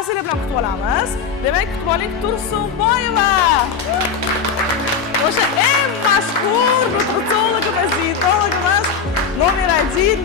ovozinglar bilan kutib olamiz. Demak, kutib oling Tursunboyeva. O'sha eng mashhur nutritsiyologimiz, diyetologimiz nomer 1.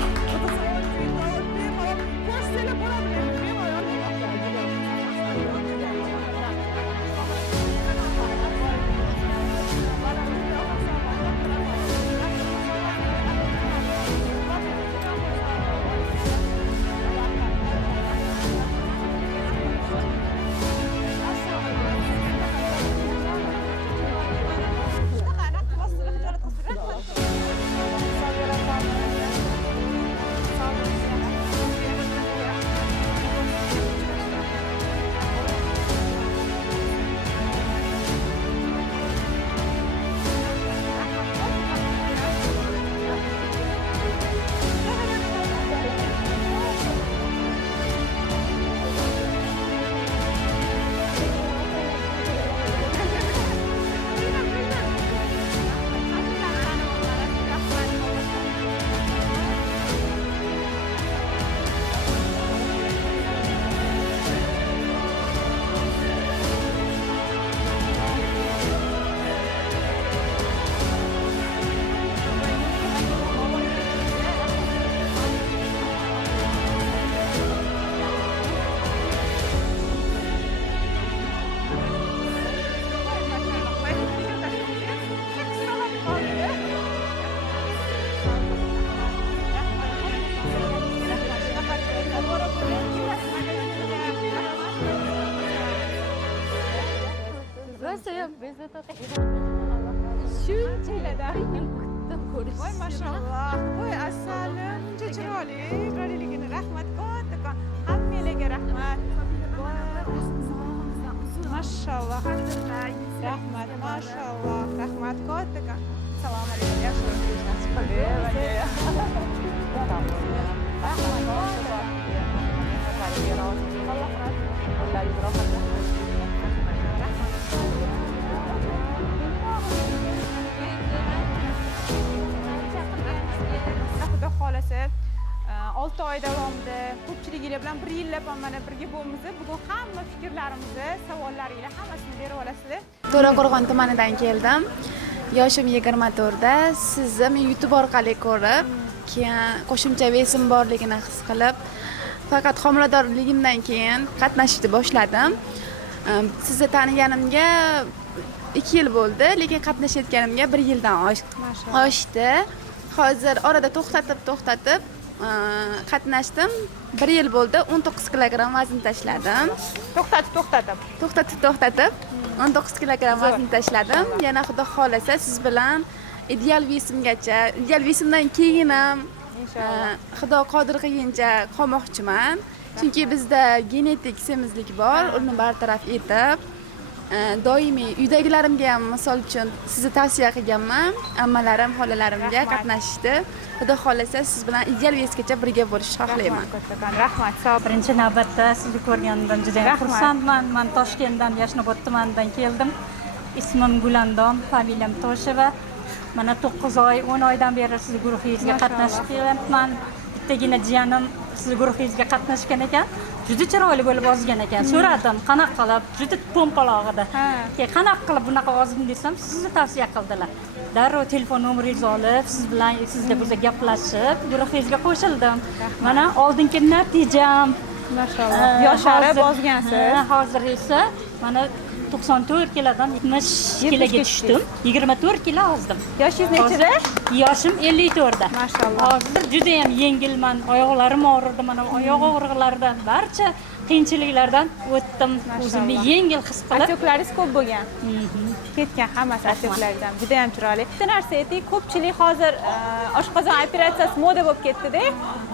Voy maşallah. Voy asalim, juda chiroyli. Chiroyliligini rahmat kattakon. Hammalarga rahmat. Maşallah. Rahmat, maşallah. Rahmat kattakon. Assalomu alaykum. Yaxshi Xudo xolasa 6 oy davomida ko'pchiliginglar bilan 1 yillab mana birga bo'lamiz. Bugun hamma fikrlarimizni, savollaringlar hammasini berib olasizlar. To'raqo'rg'on tumanidan keldim. Yoshim 24 da. Sizni YouTube orqali ko'rib, keyin qo'shimcha vesim borligini his qilib, faqat homiladorligimdan keyin qatnashishni boshladim. Sizni taniganimga 2 yil bo'ldi, lekin qatnashayotganimga 1 yildan oshdi. Hozir orada to'xtatib qatnashdim. 1 yil bo'ldi, 19 kilogramm vazn tashladim. To'xtatib 19 kilogramm vazn tashladim. Yana xudo xolasa siz bilan ideal vesimgacha, ideal vesimdan keyin ham xudo qodir qilgancha qolmoqchiman. Chunki bizda genetik semizlik bor, uni bartaraf etib doimiy uydagilarimga ham misol uchun sizni tavsiya qilganman. Ammalarim, xolalarimga qatnashishdi. Xudo xolasa siz bilan ideal vesgacha birga bo'lishni xohlayman. Rahmat. Sog' Birinchi navbatda sizni ko'rganimdan juda xursandman. Men Toshkentdan, Yashnobod tumanidan keldim. Ismim Gulandom, familiyam Tosheva. Mana 9 oy, 10 oydan beri sizni guruhingizga qatnashib kelyapman. Bittagina jiyanim sizni guruhingizga qatnashgan ekan. Juda chiroyli bo'lib ozgan ekan. So'radim, qanaqa qilib, juda po'mpaloq edi. Qanaqa qilib bunaqa ozdim desam, sizni tavsiya qildilar. Darrov telefon nomeringizni olib, siz bilan sizda bo'lsa gaplashib, guruhingizga qo'shildim. Mana oldingi natijam. Mashallah. Yosharib ozgansiz. Hozir esa mana 94 kilodan 70 kiloga tushdim. 24 kilo ozdim. Yoshingiz nechida? Yoshim 54 da. Mashallah. Hozir juda ham yengilman. Oyoqlarim og'rirdi, mana oyoq og'riqlaridan, barcha qiyinchiliklardan o'tdim. O'zimni yengil his qilib. Atyoklaringiz ko'p bo'lgan. Ketgan hammasi atyoklaridan. Juda ham chiroyli. Bitta narsa ayting, ko'pchilik hozir oshqozon operatsiyasi moda bo'lib ketdi-da.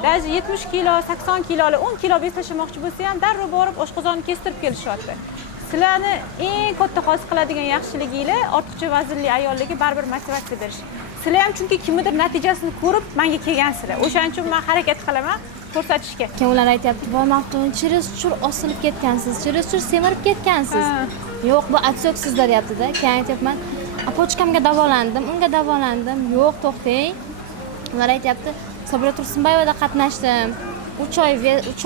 Даже 70 kilo, 80 kiloli, 10 kilo bez tashlamoqchi bo'lsa ham darrov borib oshqozonni kestirib kelishyapti. Sizlarni eng katta xos qiladigan yaxshiliginglar ortiqcha vaznli ayollarga baribir motivatsiya berish. Sizlar ham chunki kimnidir natijasini ko'rib menga kelgansizlar. O'shaning uchun men harakat qilaman ko'rsatishga. Ular aytayapti, "Voy Maftun, chir osilib ketgansiz, chir semirib ketgansiz." Yo'q, bu atsok siz deyapti-da. Keyin aytayapman, "Pochkamga davolandim, unga davolandim." Yo'q, to'xtang. Ular aytayapti, "Sobira Tursunboyevada qatnashdim. 3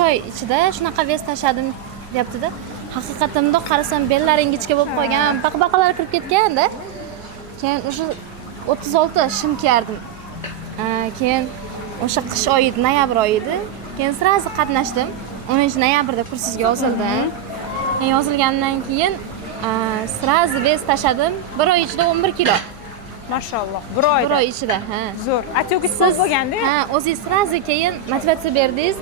oy ichida shunaqa vez tashladim. deyapti-da. Haqiqatan bundoq qarasam bellar ingichka bo'lib qolgan, baqbaqalar kirib ketganda. Keyin o'sha 36 shim kiyardim. Keyin o'sha qish oyi, noyabr oyi edi. Keyin sразу qatnashdim. 10-noyabrda kursizga yozildim. Yozilgandan keyin sразу vес tashadim. 1 oy ichida 11 kilo. Mashalloh. 1 1 oy ichida, ha. Zo'r. Atyoga siz bo'lganda, ha, o'zingiz sразу keyin motivatsiya berdingiz.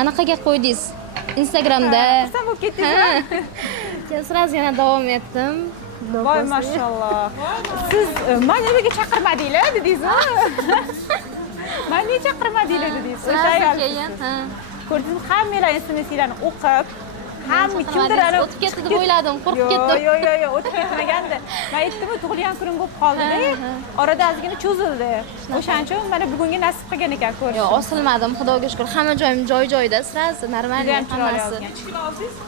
Anaqaga qo'ydingiz. Instagramda. xursand bo'lib ketdingizmi? Keyin sразу yana davom etdim. Voy mashalloh. Siz meni uyiga chaqirmadinglar dedingizmi? Meni chaqirmadinglar dedingiz. O'sha ayol. Keyin, ha. Ko'rdingizmi, hammalar instrumentlarni o'qib, hamma kimdir ana o'tib ketdi deb o'yladim, qo'rqib ketdim. Yo'q, o'tib ketmagandi. Men aytdim, tug'ilgan kunim bo'lib qoldi-da. Orada ozgina cho'zildi. O'shaning uchun mana bugunga nasib qilgan ekan ko'rish. Yo'q, osilmadim, Xudoga shukr. Hamma joyim joy-joyida, sразу normal hammasi.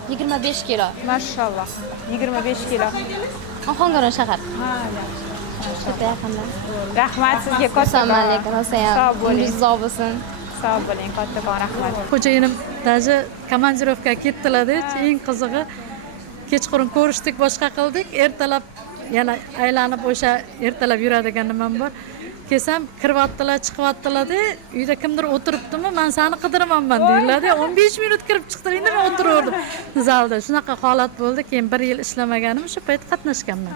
25 kilo. Mashalloh. 25 kilo. Ohangaron shahar. Juda yaqinda. Rahmat sizga katta. Assalomu alaykum, Asayam. Sog' bo'ling. Sog' bo'lsin. Sog' bo'ling, kattakon rahmat. Xo'jayinim даже komandirovka ketdilar-da. Eng qizig'i kechqurun ko'rishdik, boshqa qildik. Ertalab yana aylanib o'sha ertalab yuradigan nimam bor. Kelsam kiryaptilar, chiqyaptilar-da. Uyda kimdir o'tiribdimi? Men seni qidiramanman deydilar-da. 15 minut kirib chiqdilar, endi men o'tiraverdim zalda. Shunaqa holat bo'ldi. Keyin 1 yil ishlamagandim, shu payt qatnashganman.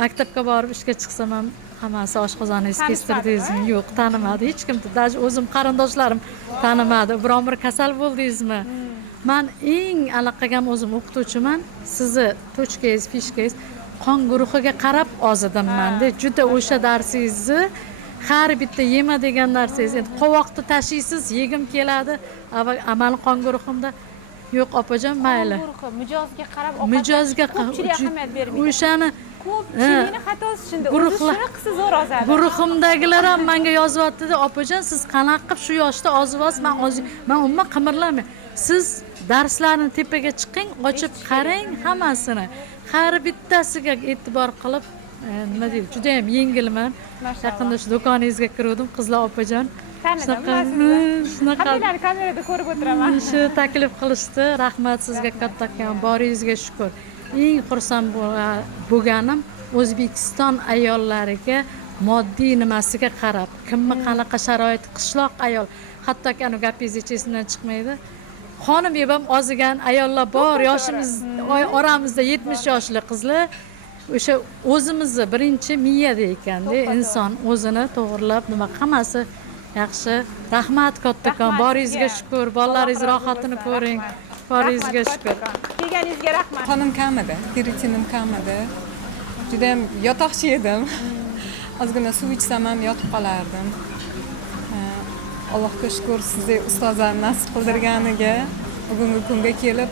Maktabga borib ishga chiqsam ham hammasi oshqozoningiz kestirdingizmi? Yo'q, tanimadi hech kim. Даже o'zim qarindoshlarim tanimadi. Biron bir kasal bo'ldingizmi? Men eng alaqagam o'zim o'qituvchiman. Sizni tochkangiz, fishkangiz qon guruhiga qarab ozidanman-da. Juda o'sha darsingizni har bitta yema degan narsangiz. Endi qovoqni tashiysiz, yegim keladi. Amali qon guruhimda yo'q opajon, mayli. Mijozga qarab Mijozga ko'pchilik ahamiyat bermaydi. O'shani ko'pchilikni xatosi shunda. O'zi shuni qilsa zo'r ozadi. Guruhimdagilar ham menga yozyapti-da, opajon siz qanaqa qilib shu yoshda ozyapsiz? Men umuman qimirlamayman. Siz darslarni tepaga chiqing, ochib qarang hammasini. Har bittasiga e'tibor qilib, nima deydi, juda ham yengilman. Yaqinda shu do'koningizga kirdim, qizlar opajon. Shunaqa kamerada ko'rib o'tiraman. Shu taklif qilishdi. Rahmat sizga kattakon, boringizga shukr. Eng xursand bo'lganim O'zbekiston ayollariga moddiy nimasiga qarab, kimni qanaqa sharoit, qishloq ayol, hattoki anu gapingiz ichingizdan chiqmaydi. Xonim ham ozigan ayollar bor, yoshimiz oramizda 70 yoshli qizlar. O'sha o'zimizni birinchi miyada ekanda, inson o'zini to'g'rilab, nima hammasi yaxshi. Rahmat kattakon, boringizga shukr, bolalaringiz rohatini ko'ring. Boringizga shukr. Kelganingizga rahmat. Xonim kamida, feritinim kamida. Juda ham yotoqchi edim. Ozgina suv ichsam ham yotib qolardim. Allohga shukr, sizni ustozlar nasib qildirganiga bugungi kunga kelib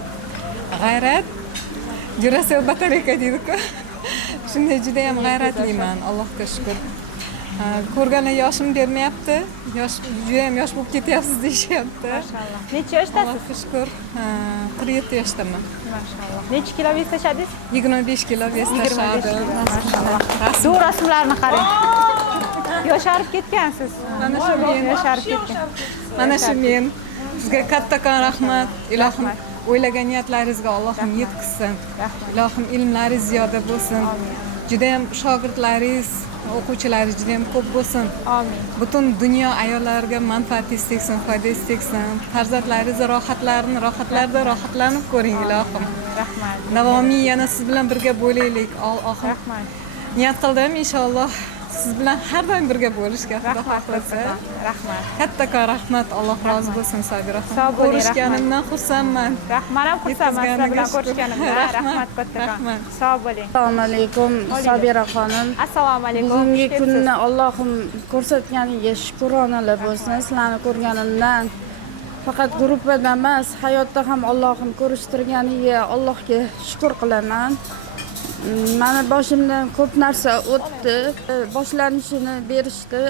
g'ayrat, Duracell batareyka deydi-ku. Shunday juda ham g'ayratliman, Allohga shukr. Ko'rgani yoshim bermayapti. Juda ham yosh bo'lib ketyapsiz deyishyapti. Mashalloh. Necha yoshdasiz? Allohga shukr. 47 yoshdaman. Mashalloh. Necha kilo vес tashladingiz? 25 kilo vес tashladim. Mashalloh. Zo'r rasmlarni qarang. Yosharib ketgansiz. Mana shu men Yosharib ketgan. Mana shu men. Sizga kattakon rahmat. Ilohim o'ylagan niyatlaringizga Allohim yetkazsin. Ilohim ilmlaringiz ziyoda bo'lsin. Juda ham shogirdlaringiz, o'quvchilaringiz juda ham ko'p bo'lsin. Amin. Butun dunyo ayollariga manfaatingiz tegsin, foydangiz tegsin. Farzandlaringiz rohatlanib ko'ring ilohim. Rahmat. Davomiy yana siz bilan birga bo'laylik. Allohim Rahmat. niyat qildim inshaalloh siz bilan har doim birga bo'lishga. Xudo Rahmat. xohlasa. Rahmat. Kattakon rahmat. Alloh rozi bo'lsin Sobira. Sog' bo'ling, Ko'rishganimdan xursandman. Rahmat ham xursandman sizlar bilan ko'rishganimdan. Rahmat kattakon. Rahmat. Sog' bo'ling. Assalomu alaykum Sobira xonim. Assalomu alaykum. Bugungi kunni Allohim ko'rsatganiga shukronalar bo'lsin. Sizlarni ko'rganimdan faqat gruppada emas, hayotda ham Allohim ko'rishtirganiga Allohga shukr qilaman. Mana boshimdan ko'p narsa o'tdi. Boshlanishini berishdi.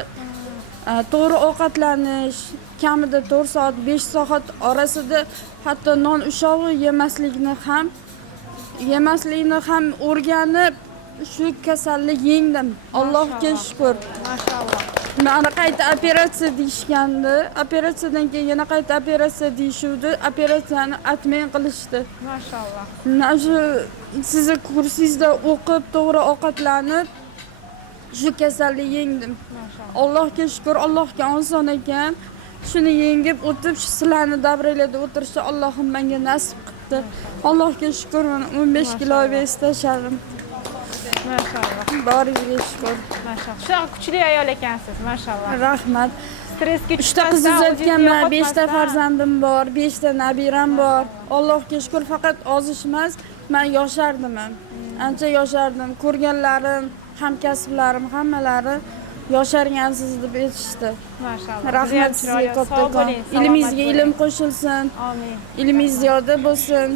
To'g'ri ovqatlanish, kamida 4 soat, 5 soat orasida hatto non ushog'i yemaslikni ham o'rganib shu kasallik yengdim. Allohga shukr. Mashalloh. Mana qayta operatsiya deyishgandi. Operatsiyadan keyin yana qayta operatsiya deyishuvdi. Operatsiyani atmay qilishdi. Mashalloh. Mana shu sizni kursingizda o'qib, to'g'ri ovqatlanib, shu kasallikni yengdim. Allohga shukr, Allohga oson ekan. Shuni yengib o'tib, shu sizlarni davralarda o'tirishni Allohim menga nasib qildi. Allohga shukr, men 15 kilo vес tashladim. Mashalloh. Boringizga shukr. Mashalloh. Shunaqa kuchli ayol ekansiz, mashalloh. Rahmat. Stressga 3 ta qiz uzatganman, 5 ta farzandim bor, 5 ta nabiram bor. Allohga shukr, faqat ozish emas, men yoshardim ham. Ancha yoshardim. Ko'rganlarim, hamkasblarim hammalari yoshargansiz deb aytishdi. Mashalloh. Rahmat sizga kattakon. Ilmingizga ilm qo'shilsin. Amin. Ilmingiz ziyoda bo'lsin.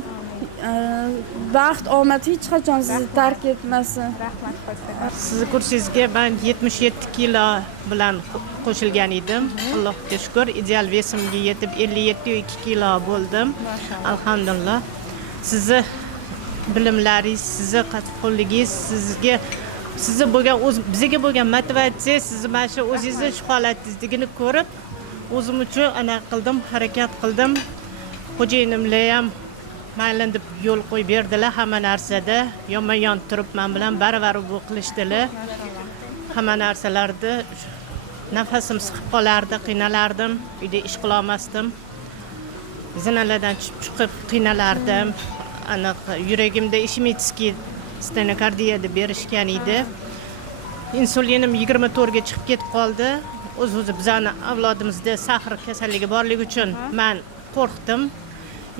Baxt, omad hech qachon sizni tark etmasin. Rahmat kattakon. Sizni kursingizga men 77 kilo bilan qo'shilgan edim. Allohga shukr, ideal vesimga yetib 57 kilo bo'ldim. Alhamdulillah. Sizni bilimlaringiz, sizni qattiqqo'lligingiz, sizni bo'lgan bizga bo'lgan motivatsiya, sizni mana shu o'zingizni shu holatingizni ko'rib, o'zim uchun ana qildim, harakat qildim. Xo'jayinimlar ham mayli deb yo'l qo'yib berdilar hamma narsada. Yonma-yon turib men bilan baravar bu qilishdilar. Hamma narsalarda nafasim siqib qolardi, qiynalardim, uyda ish qila olmasdim. Zinalardan chiqib qiynalardim. Aniq yuragimda ishemический stenokardiya deb berishgan edi. Insulinim 24 ga chiqib ketib qoldi. O'z-o'zi bizani avlodimizda sahr kasalligi borligi uchun men qo'rqdim.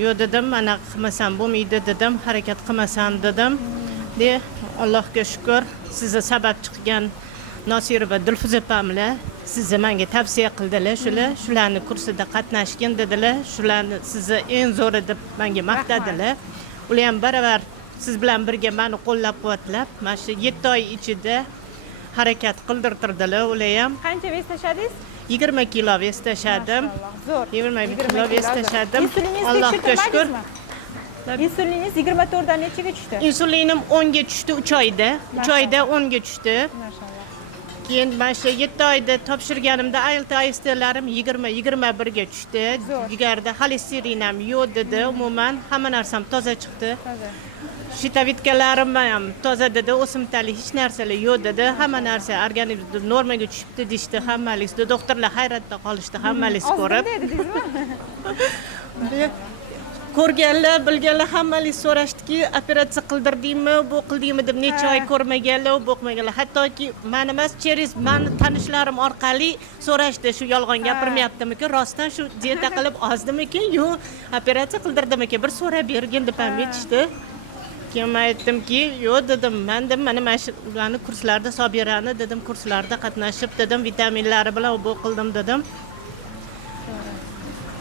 Yo'q dedim, mana qilmasam bo'lmaydi dedim, harakat qilmasam dedim. Allohga shukr, sizni sabab chiqqan Nosir va Dilfuza opamlar sizni menga tavsiya qildilar, shularni kursida qatnashgin dedilar, shularni sizni eng zo'ri deb menga maqtadilar. Ular ham baravar siz bilan birga meni qo'llab-quvvatlab, mana shu 7 oy ichida harakat qildirtirdilar ular ham. Qancha vес tashladingiz? 20 kilo vес tashladim. Zo'r. 20 kilo vес tashladim. Allohga shukr. Insuliningiz 24 dan nechaga tushdi? Insulinim 10 ga tushdi 3 oyda. 3 oyda 10 ga tushdi. Mashalloh. Keyin mana shu 7 oyda topshirganimda ALT-ASTlarim 20-21 ga tushdi. Jigarda xolesterinam yo'q dedi. Umuman hamma narsam toza chiqdi. Shitavitkalarim ham toza dedi. O'simtali hech narsalar yo'q dedi. Hamma narsa organizmda normaga tushibdi deydi hammaliz. Doktorlar hayratda qolishdi hammaliz ko'rib. Ko'rganlar, bilganlar hammaliz so'rashdiki, operatsiya qildirdingmi, bu qildingmi deb necha oy ko'rmaganlar, bu o'qimaganlar. Hattoki meni emas, meni tanishlarim orqali so'rashdi, shu yolg'on gapirmayaptimikin, rostdan shu dieta qilib ozdimikin, yo'q, operatsiya qildirdimikin, bir so'rab bergin deb ham aytishdi. Keyin men aytdimki, yo'q dedim, men mana shu ularni kurslarda Sobirani dedim, kurslarda qatnashib dedim, vitaminlari bilan bu qildim dedim.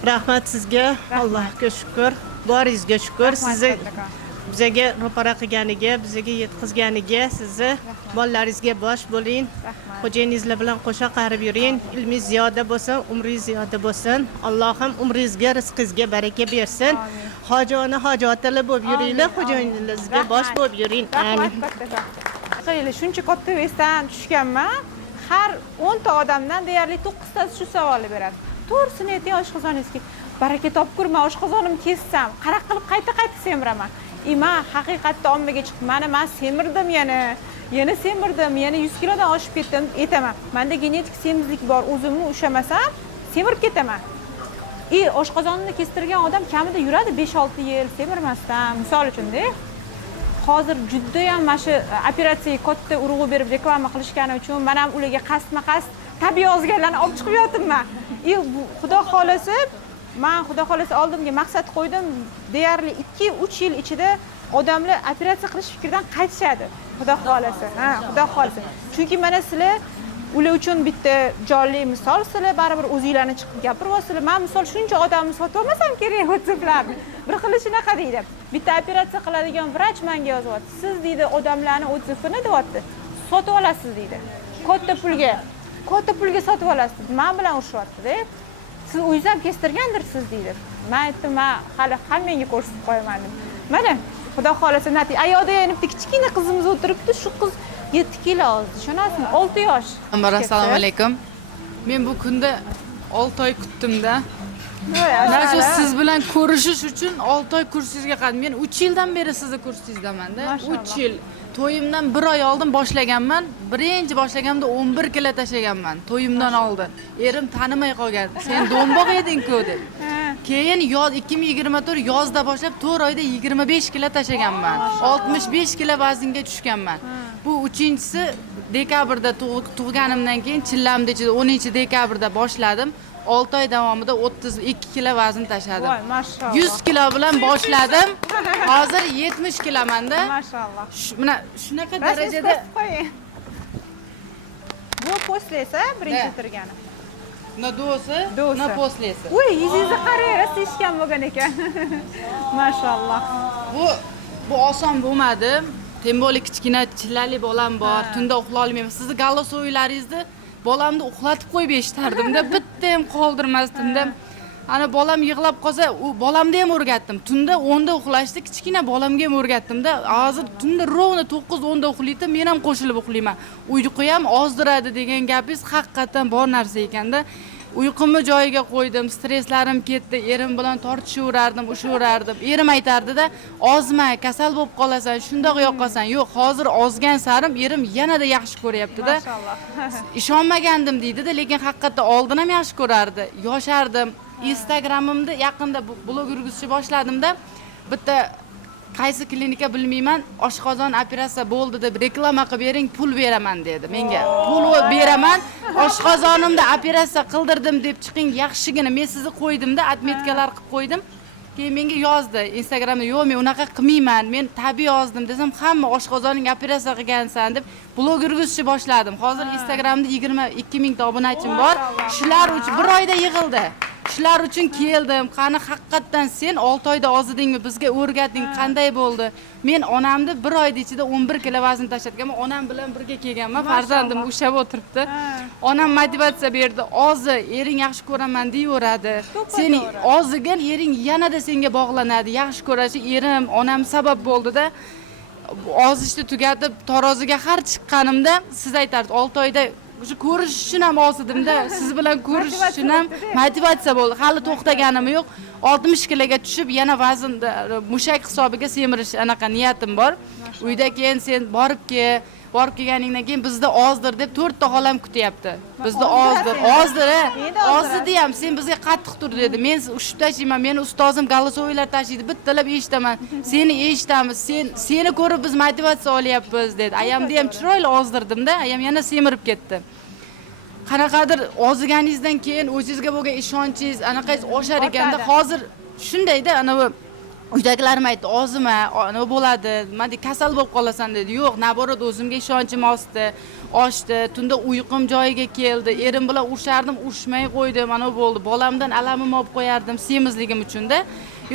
Rahmat sizga, Allohga shukr, boringizga shukr, sizni bizga ro'para qilganiga, bizga yetkazganiga, sizni bolalaringizga bosh bo'ling. Xo'jayiningizlar bilan qo'sha qarib yuring, ilmingiz ziyoda bo'lsin, umringiz ziyoda bo'lsin. Allohim umringizga, rizqingizga baraka bersin. Hojona hojatli bo'lib yuringlar, xo'jayiningizga bosh bo'lib yuring. Amin. Qilinglar, shuncha katta vesdan tushganman. Har 10 ta odamdan deyarli 9 tasi shu savolni beradi. To'g'risini ayting oshqozoningizga. Baraka topkur, men oshqozonimni kessam, qara qilib qayta semiraman. Men haqiqatda ommaga chiqib, men semirdim yana semirdim, yana 100 kilodan oshib ketdim, aytaman. Menda genetik semizlik bor, o'zimni ushlamasam semirib ketaman. Oshqozonini kestirgan odam kamida yuradi 5-6 yil semirmasdan, misol uchun-da. Hozir juda ham mana shu operatsiyaga katta urg'u berib reklama qilishgani uchun men ham ularga qasdma-qasd tabiiy ozganlarni olib chiqib yotibman. Xudo xolasa oldimga maqsad qo'ydim. Deyarli 2-3 yil ichida odamlar operatsiya qilish fikridan qaytishadi. Xudo xolasa. Xudo xolasa. Chunki mana sizlar ular uchun bitta jonli misol, sizlar baribir o'zingizlarni chiqib gapirib olsizlar. Men misol shuncha odamni sotib olmasam kerak WhatsApplarni. Bir xil shunaqa deydi. Bitta operatsiya qiladigan vrach menga yozyapti. Siz deydi odamlarni WhatsAppini deyapti. Sotib olasiz deydi. Katta pulga sotib olasiz. Men bilan urushyapti-da. Siz o'zingiz ham kestirgandirsiz deydi. Men aytdim, men hali hammangga ko'rsatib qo'yaman dedim. Mana Xudo xolasa natija. Ayoqda yanibdi, kichkina qizimiz o'tiribdi, shu qiz 7 kilo ozdi, ishonasizmi? 6 yosh. Assalomu alaykum. Men bu kunda 6 oy kutdim-da. Mana shu siz bilan ko'rishish uchun 6 oy kursingizga qatnashdim. Men 3 yildan beri sizni kursingizdaman-da. 3 yil. To'yimdan 1 oy oldin boshlaganman. Birinchi boshlaganimda 11 kilo tashlaganman. To'yimdan oldin. Erim tanimay qolgan. Sen do'mboq eding-ku deb. Keyin 2024 yozda boshlab 4 oyda 25 kilo tashlaganman. 65 kilo vaznga tushganman. Bu 3-inchisi dekabrda tug'ganimdan keyin chillamda 10-dekabrda boshladim. 6 oy davomida 32 kilo vazn tashladim. Voy, mashallah. 100 kilo bilan boshladim. Hozir 70 kilomanda. Mashallah. Mana shunaqa darajada bu poslesi birinchi turgani. na do'si, na poslesi. Uy, yuzingizni qarang, sishgan bo'lgan ekan. Mashallah. Bu oson bo'lmadi. Tem bo'li kichkina chillali bolam bor. Tunda uxla olmayman. Sizni gallosoylaringizni bolamni uxlatib qo'yib eshitardim-da, bitta ham qoldirmasdim-da. Ana bolam yig'lab qolsa, u bolamni ham o'rgatdim. Tunda 10 da uxlashni kichkina bolamga ham o'rgatdim-da. Hozir tunda rovna 9-10 da uxlaydi, men ham qo'shilib uxlayman. Uyqu ham ozdiradi degan gapingiz haqiqatan bor narsa ekanda. Uyqumni joyiga qo'ydim, stresslarim ketdi, erim bilan tortishaverardim, ushaverardim. Erim aytardi-da, "Ozma, kasal bo'lib qolasan, shundoq yo'qolsan." Yo'q, hozir ozgan sarim erim yanada yaxshi ko'ryapti-da. Mashallah. Ishonmagandim deydi-da, lekin haqiqatdan oldin ham yaxshi ko'rardi. Yoshardim. Instagramimda yaqinda blog yurgizishni boshladim-da, bitta qaysi klinika bilmayman, oshqozon operatsiya bo'ldi deb reklama qilib bering, pul beraman dedi menga. Pul beraman, oshqozonimda operatsiya qildirdim deb chiqing, yaxshigina men sizni qo'ydim-da, atmetkalar qilib qo'ydim. Keyin menga yozdi Instagramda, "Yo'q, men unaqa qilmayman, men tabiiy yozdim" desam, "Hamma oshqozoning operatsiya qilgansan" deb blog yurgizishni boshladim. Hozir Instagramda 22 ming obunachim bor. Shular uchun 1 oyda yig'ildi. Shular uchun keldim. Qani haqiqatdan sen 6 oyda ozidingmi? Bizga o'rgating, qanday bo'ldi? Men onamni 1 oyda ichida 11 kilo vazn tashlatganman. Onam bilan birga kelganman. Farzandim ushab o'tiribdi. Onam motivatsiya berdi. Ozi, ering yaxshi ko'raman deyaveradi. Seni ozigan ering yanada senga bog'lanadi. Yaxshi ko'rashi erim, onam sabab bo'ldi-da. Ozishni tugatib, taroziga har chiqqanimda siz aytarsiz 6 oyda shu ko'rish uchun ham ozidim-da, siz bilan ko'rish uchun ham motivatsiya bo'ldi. Hali to'xtaganim yo'q. 60 kiloga tushib, yana vaznni mushak hisobiga semirish anaqa niyatim bor. Uyda keyin sen borib kelganingdan keyin bizda ozdir deb 4 ta xolam kutyapti. Bizda ozdir, ozdi ham sen bizga qattiq tur dedi. Men ushib tashlayman, meni ustozim gallosoylar tashlaydi, bittalab eshitaman. Seni eshitamiz, seni ko'rib biz motivatsiya olyapmiz dedi. Ayamni ham chiroyli ozdirdim-da, ayam yana semirib ketdi. Qanaqadir oziganingizdan keyin o'zingizga bo'lgan ishonchingiz anaqangiz oshar ekanda, hozir shundayda ana bu uydagilarim aytdi, "Ozima, nima bo'ladi? Nima de kasal bo'lib qolasan" dedi. Yo'q, naborot o'zimga ishonchim oshdi. Tunda uyqum joyiga keldi. Erim bilan ushardim, ushmay qo'ydim. Mana bo'ldi. Bolamdan alamimni olib qo'yardim semizligim uchun-da.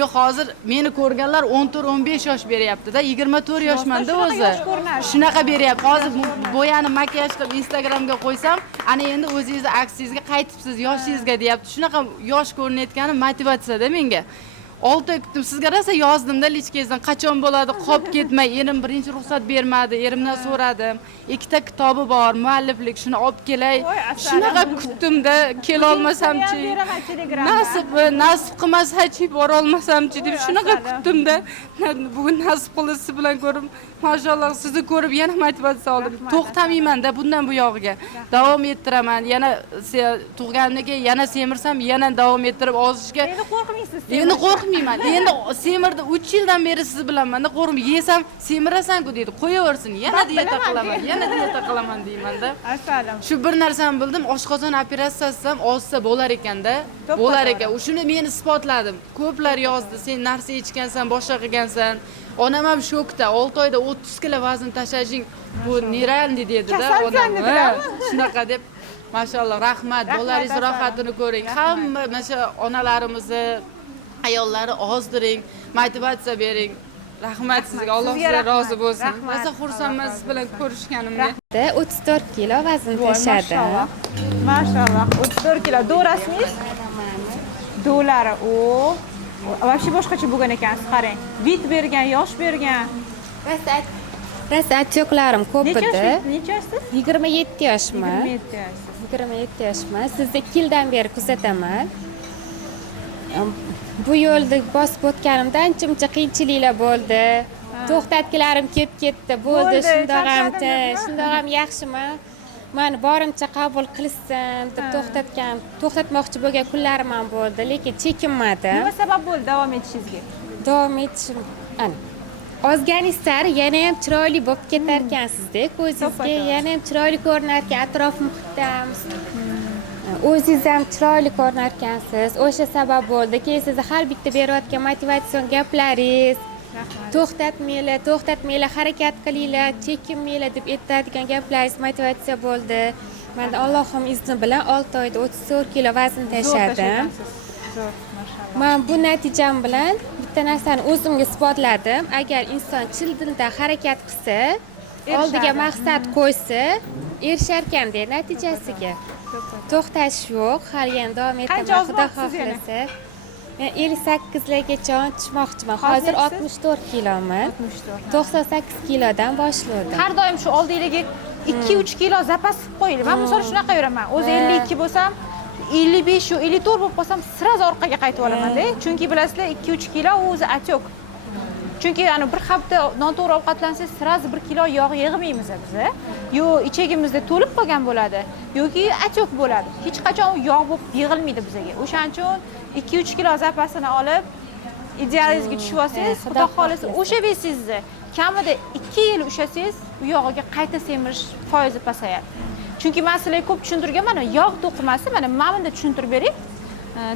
Yo'q, hozir meni ko'rganlar 14-15 yosh beryapti-da. 24 yoshman-da o'zi. Shunaqa beryapti. Hozir bo'yani makiyaj qilib Instagramga qo'ysam, ana endi o'zingizning aksingizga qaytibsiz, yoshingizga deyapti. Shunaqa yosh ko'rinayotgani motivatsiyada menga. 6 oy kutdim. Sizga rosa yozdim-da lichkangizdan qachon bo'ladi, qolib ketmay. Erim birinchi ruxsat bermadi. Erimdan so'radim. 2 ta kitobi bor, mualliflik, shuni olib kelay. Shunaqa kutdim-da, kela olmasamchi. Nasib qilmasa-chi, bora olmasamchi deb shunaqa kutdim-da. Bugun nasib qildi siz bilan ko'rib, mashallah sizni ko'rib yana motivatsiya oldim. To'xtamayman-da bundan bu yog'iga. Davom ettiraman. Yana tug'gandan keyin yana semirsam, yana davom ettirib ozishga. Endi qo'rqmaysiz. Endi qo'rqmayman. Endi semirdi 3 yildan beri siz bilanman-da, qo'rqim yesam semirasan-ku dedi. Qo'yaversin, yana diyeta qilaman deyman-da. Asalam. Shu bir narsani bildim, oshqozon operatsiyasi ham ozsa bo'lar ekan-da. Bo'lar ekan. Shuni men isbotladim. Ko'plar yozdi, sen narsa ichgansan, boshqa qilgansan. Onam ham shokda, 6 oyda 30 kilo vazn tashlashing bu nerealniy dedi-da onam. Shunaqa deb mashallah, rahmat, bolalaringiz rohatini ko'ring. Hamma mana onalarimizni, ayollari ozdiring, motivatsiya bering. Rahmat sizga, Alloh sizga rozi bo'lsin. Rosa xursandman siz bilan ko'rishganimga. 34 kilo vazn tashladim. Mashallah, 34 kilo. Do'rasingiz? Do'lari. Вообще boshqacha bo'lgan ekansiz, qarang. Vit bergan, yosh bergan. Rost Rosa atyoklarim ko'p edi. Necha yoshsiz? 27 yoshman. 27 yoshsiz. 27 yoshman. Sizni 2 yildan beri kuzataman. Bu yo'lda bosib o'tganimda ancha-muncha qiyinchiliklar bo'ldi. To'xtatgilarim kelib ketdi. Bo'ldi, shundoq ham yaxshiman. Mani borimcha qabul qilsin deb to'xtatmoqchi bo'lgan kunlarim ham bo'ldi, lekin chekinmadim. Nima sabab bo'ldi davom etishingizga? Davom etishim ozgani sari yana ham chiroyli bo'lib ketar ekansizda, ko'zingizga yana ham chiroyli ko'rinar ekan, atrof muhitdan. O'zingiz ham chiroyli ko'rinar ekansiz. O'sha sabab bo'ldi. Keyin sizni har bitta berayotgan motivatsion gaplaringiz, to'xtatmanglar, harakat qilinglar, chekinmanglar deb aytadigan gaplaringiz motivatsiya bo'ldi. Men Allohim izni bilan 6 oyda 34 kilo vazn tashladim. Zo'r, mashalloh. Men bu natijam bilan bitta narsani o'zimga isbotladim. Agar inson childindan harakat qilsa, oldiga maqsad qo'ysa, erishar ekan-da natijasiga. To'xtash yo'q, hali ham davom etaman, Xudo xohlasa. Men 58largacha tushmoqchiman. Hozir 64 kiloman. 98 kilodan boshladim. Har doim shu oldingizga 2-3 kilo zapas qilib qo'ying. Men misol shunqa yuraman. O'zi 52 bo'lsam, 55 yo 54 bo'lib qolsam, siraz orqaga qaytib olaman-da. Chunki bilasizlar, 2-3 kilo o'zi atyok. Chunki yani bir hafta noto'g'ri ovqatlansangiz, siraz 1 kilo yog' yig'maymiz biz. Yo ichagimizda to'lib qolgan bo'ladi, yoki atyok bo'ladi. Hech qachon u yog' bo'lib yig'ilmaydi bizga. O'shaning uchun 2-3 kilo zapasini olib, idealingizga tushib olsangiz, xudo xolasa o'sha vesingizni kamida 2 yil ushlasangiz, u yog'iga qayta semirish foizi pasayadi. Chunki men sizlarga ko'p tushuntirganman, yog' to'qimasi, mana bunda tushuntirib bering.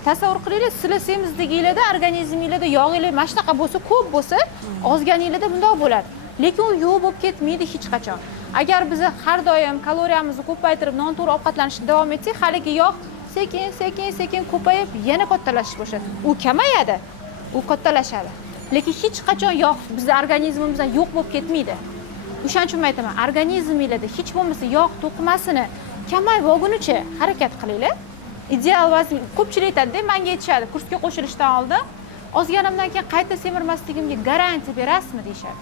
Tasavvur qilinglar, sizlar semizligingizda, organizmingizda yog'inglar mana shunaqa bo'lsa, ko'p bo'lsa, ozganingizda bundoq bo'ladi. Lekin u yo'q bo'lib ketmaydi hech qachon. Agar biz har doim kaloriyamizni ko'paytirib, noto'g'ri ovqatlanishda davom etsak, haligi yog' sekin ko'payib, yana kattalashib boshlaydi. U kamayadi, u kattalashadi. Lekin hech qachon yog' bizning organizmimizdan yo'q bo'lib ketmaydi. O'shaning uchun aytaman, organizmingizda hech bo'lmasa yog' to'qimasini kamayib olgunicha harakat qilinglar. Ideal vazn ko'pchilik aytadi, menga aytishadi, kursga qo'shilishdan oldin ozganimdan keyin qayta semirmasligimga garantiya berasizmi deyshadi.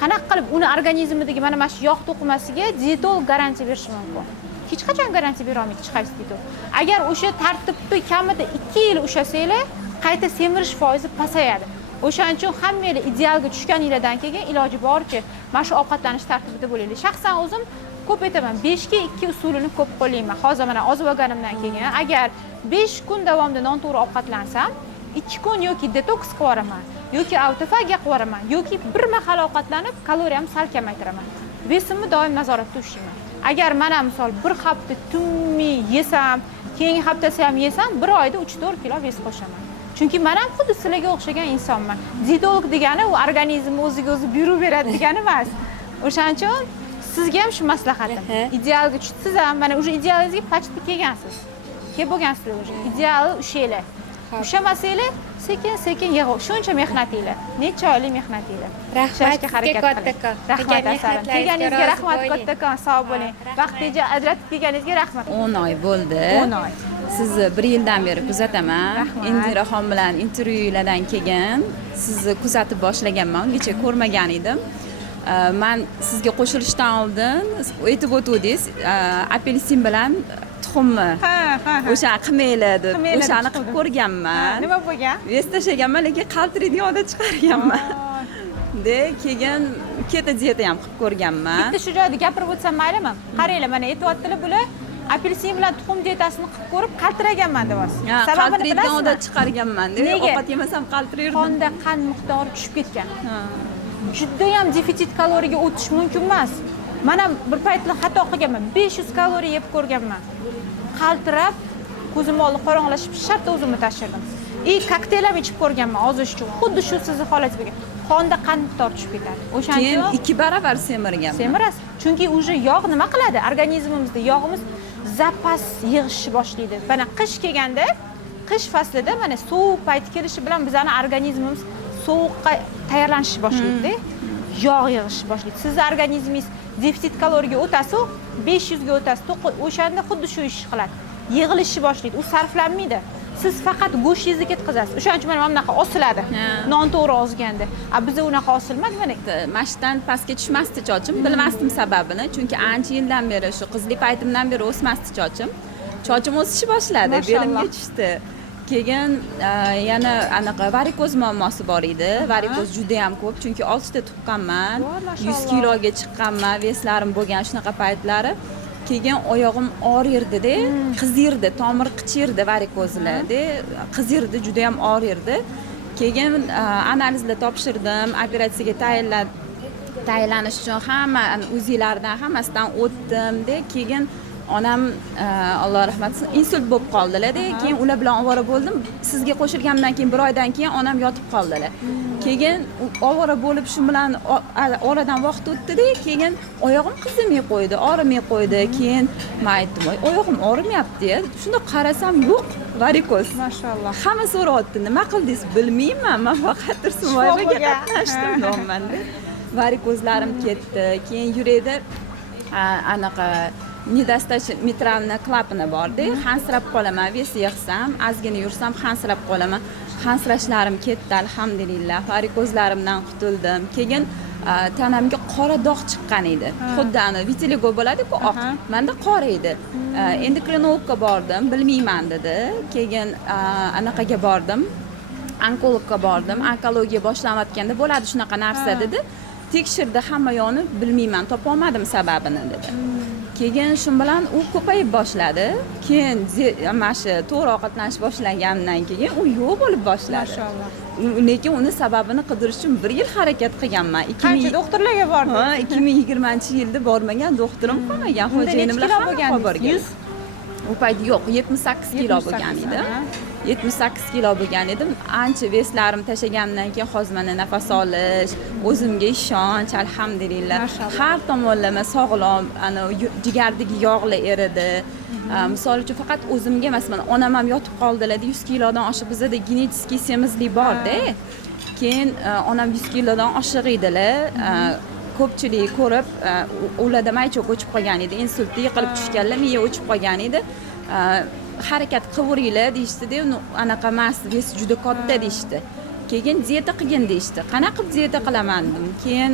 Qanaqa qilib uni organizmidagi mana shu yog' to'qimasiga dietolog garantiya berishi mumkin? Hech qachon garantiya bera olmaydi hech qaysi dietolog. Agar o'sha tartibni kamida 2 yil ushlasanglar, qayta semirish foizi pasayadi. O'shaning uchun hammanglar idealga tushganingizdan keyin iloji boricha mana shu ovqatlanish tartibida bo'linglar. Shaxsan o'zim ko'p aytaman, 5 ga 2 usulini ko'p qo'llayman. Hozir mana ozib olganimdan keyin agar 5 kun davomida non-to'g'ri ovqatlansam, 2 kun yoki detoks qilib yuboraman, yoki autofagiya qilib yuboraman, yoki bir mahal ovqatlanib kaloriyam sal kamaytiraman. Vesimni doim nazoratda ushlayman. Agar mana misol bir hafta tunmi yesam, keyingi haftasi ham yesam, bir oyda 3-4 kilo ves qo'shaman. Chunki men ham xuddi sizlarga o'xshagan insonman. Dietolog degani u organizm o'ziga o'zi buyruq beradi degani emas. O'shaning uchun sizga ham shu maslahatim. Idealga tushsiz ham, mana o'sha idealingizga pachti kelgansiz. Kelib bo'lgansizlar o'sha. Ideali ushanglar. Ushamasanglar, sekin yig'ib, shuncha mehnatinglar. Necha oylik mehnatinglar. Rahmat sizga kattakon. Kelganingizga rahmat kattakon, sog' bo'ling. Vaqtingizni ajratib kelganingizga rahmat. 10 oy bo'ldi. 10 oy. Sizni 1 yildan beri kuzataman. Indiraxon bilan intervyulardan keyin sizni kuzatib boshlaganman. Ungacha ko'rmagan edim. Men sizga qo'shilishdan oldin aytib o'tdingiz, apelsin bilan tuxumni o'sha qilmaylar deb, o'shani qilib ko'rganman. Nima bo'lgan? Ves tashlaganman, lekin qaltiraydigan odat chiqarganman. De keyin keta dieta ham qilib ko'rganman. Bitta shu joyda gapirib o'tsam maylimi? Qaranglar, mana aytyaptilar bular apelsin bilan tuxum dietasini qilib ko'rib qaltiraganman deyapsiz. Sababini bilasizmi? Odat chiqarganman. Ovqat yemasam qaltirardim. Qonda qand miqdori tushib ketgan. Juda ham defitsit kaloriyaga o'tish mumkin emas. Mana bir paytlar xato qilganman. 500 kaloriya yeb ko'rganman. Qaltirab, ko'zim oldi qorong'ilashib, shartta o'zimni tashirdim. Kokteyl ham ichib ko'rganman ozish uchun. Xuddi shu sizni holatingiz. Qonda qand miqdori tushib ketadi. O'shaning uchun keyin 2 barobar semirganman. Semirasiz. Chunki o'sha yog' nima qiladi? Organizmimizda yog'imiz zapas yig'ishni boshlaydi. Mana qish kelganda, qish faslida mana sovuq payti kelishi bilan bizning organizmimiz sovuqqa tayyorlanishni boshlaydi. Yog' yig'ishni boshlaydi. Sizning organizmingiz defitsit kaloriyaga o'tasiz, 500 ga o'tasiz. O'shanda xuddi shu ishni qiladi. Yig'ilishni boshlaydi. U sarflanmaydi. siz faqat go'shtingizni ketkazasiz. O'shaning uchun mana bunaqa osiladi. Non to'g'ri ozganda. Bizda unaqa osilmadi mana. Mashdan pastga tushmasdi chochim. Bilmasdim sababini, chunki ancha yildan beri shu qizlik paytimdan beri o'smasdi chochim. Chochim o'sishni boshladi, belimga tushdi. Keyin yana anaqa varikoz muammosi bor edi. Varikoz juda ham ko'p, chunki 6 ta tuqqanman. 100 kiloga chiqqanman, veslarim bo'lgan shunaqa paytlari. Keyin oyog'im og'rirdi-da, qizirdi, tomir qichirdi varikozlarda, qizirdi, juda ham og'rirdi. Keyin analizlar topshirdim, operatsiyaga tayinlanish uchun hamma uzilardan hammasidan o'tdim-da, keyin onam Alloh rahmat qilsin insult bo'lib qoldilar-da. Keyin ular bilan ovora bo'ldim. Sizga qo'shilgandan keyin 1 oydan keyin onam yotib qoldilar. Keyin ovora bo'lib shu bilan oradan vaqt o'tdi-da, keyin oyog'im qizimay qo'ydi, og'rimay qo'ydi. Keyin men aytdim, oyog'im og'rimayapti-ya. Shunda qarasam yo'q, varikoz. Mashalloh. Hamma so'rayapti, nima qildingiz bilmayman, men faqat Tursunboyevaga qatnashdim deyapman-da. Varikozlarim ketdi. Keyin yurakda anaqa mitral klapani bor-da, hansirab qolaman, ves yig'sam, ozgina yursam hansirab qolaman. Hansirashlarim ketdi, alhamdulillah. Varikozlarimdan qutuldim. Keyin tanamga qora dog' chiqqan edi. Xuddi ana vitiligo bo'ladi-ku, oq. Menda qora edi. Endokrinologga bordim, bilmayman dedi. Keyin anaqaga bordim. Onkologga bordim. Onkologiya boshlanayotganda bo'ladi shunaqa narsa dedi. Tekshirdi, hamma yo'ni bilmayman, topa olmadim sababini dedi. Keyin shu bilan u ko'payib boshladi. Keyin mana shu to'g'ri ovqatlanish boshlagandan keyin u yo'q bo'lib boshladi. Mashalloh. Lekin uni sababini qidirish uchun 1 yil harakat qilganman. Qancha doktorlarga bordingiz? 2020-yilda bormagan, doktorim qolmagan. Xo'jayinim bilan hamma borgan. 100? U payt yo'q, 78 kilo bo'lgan edim. 78 kilo bo'lgan edim. Ancha veslarim tashagandan keyin hozir mana nafas olish, o'zimga ishonch, alhamdulillah. Har tomonlama sog'lom, ana jigardagi yog'lar eridi. Misol uchun faqat o'zimga emas, mana onam ham yotib qoldilar, 100 kilodan oshib, bizda genetik semizlik bor-da. Keyin onam 100 kilodan oshiq edilar. Ko'pchilik ko'rib, ularda maychoq o'chib qolgan edi, insultda yiqilib tushganlar, miya o'chib qolgan edi. Harakat qilaveringlar deyishdi-da, anaqa emas, ves juda katta deyishdi. Keyin dieta qilgin deyishdi. Qanaqa dieta qilaman dedim. Keyin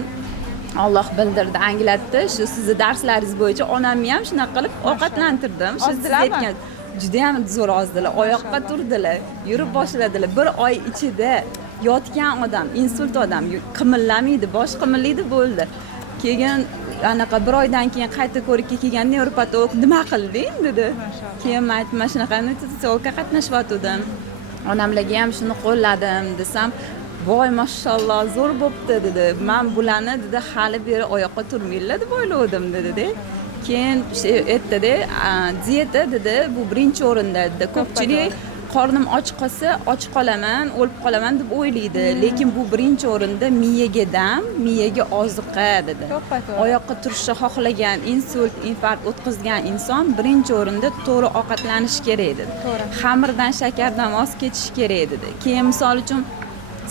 Alloh bildirdi, anglatdi. Shu sizni darslaringiz bo'yicha onamni ham shunaqa qilib ovqatlantirdim. Shu siz aytgan juda ham zo'r ozdilar, oyoqqa turdilar, yurib boshladilar. 1 oy ichida yotgan odam, insult odam qimirlamaydi, bosh qimirlaydi bo'ldi. Keyin anaqa 1 oydan keyin qayta ko'rikka kelgan nevropatolog nima qilding dedi. Keyin men aytdim, mana shunaqa nutritsiologga qatnashayotgandim. Onamlarga ham shuni qo'lladim desam, voy mashalloh zo'r bo'pti dedi. Men bularni dedi hali beri oyoqqa turmaylar deb o'yladim dedi. Keyin aytdi-da, dieta dedi bu birinchi o'rinda dedi. Ko'pchilik qornim och qolsa, och qolaman, o'lib qolaman deb o'ylaydi. Lekin bu birinchi o'rinda miyaga dam, miyaga oziqa dedi. Oyoqqa turishni xohlagan, insult, infarkt o'tkazgan inson birinchi o'rinda to'g'ri ovqatlanish kerak dedi. Xamirdan, shakardan voz kechish kerak dedi. Keyin misol uchun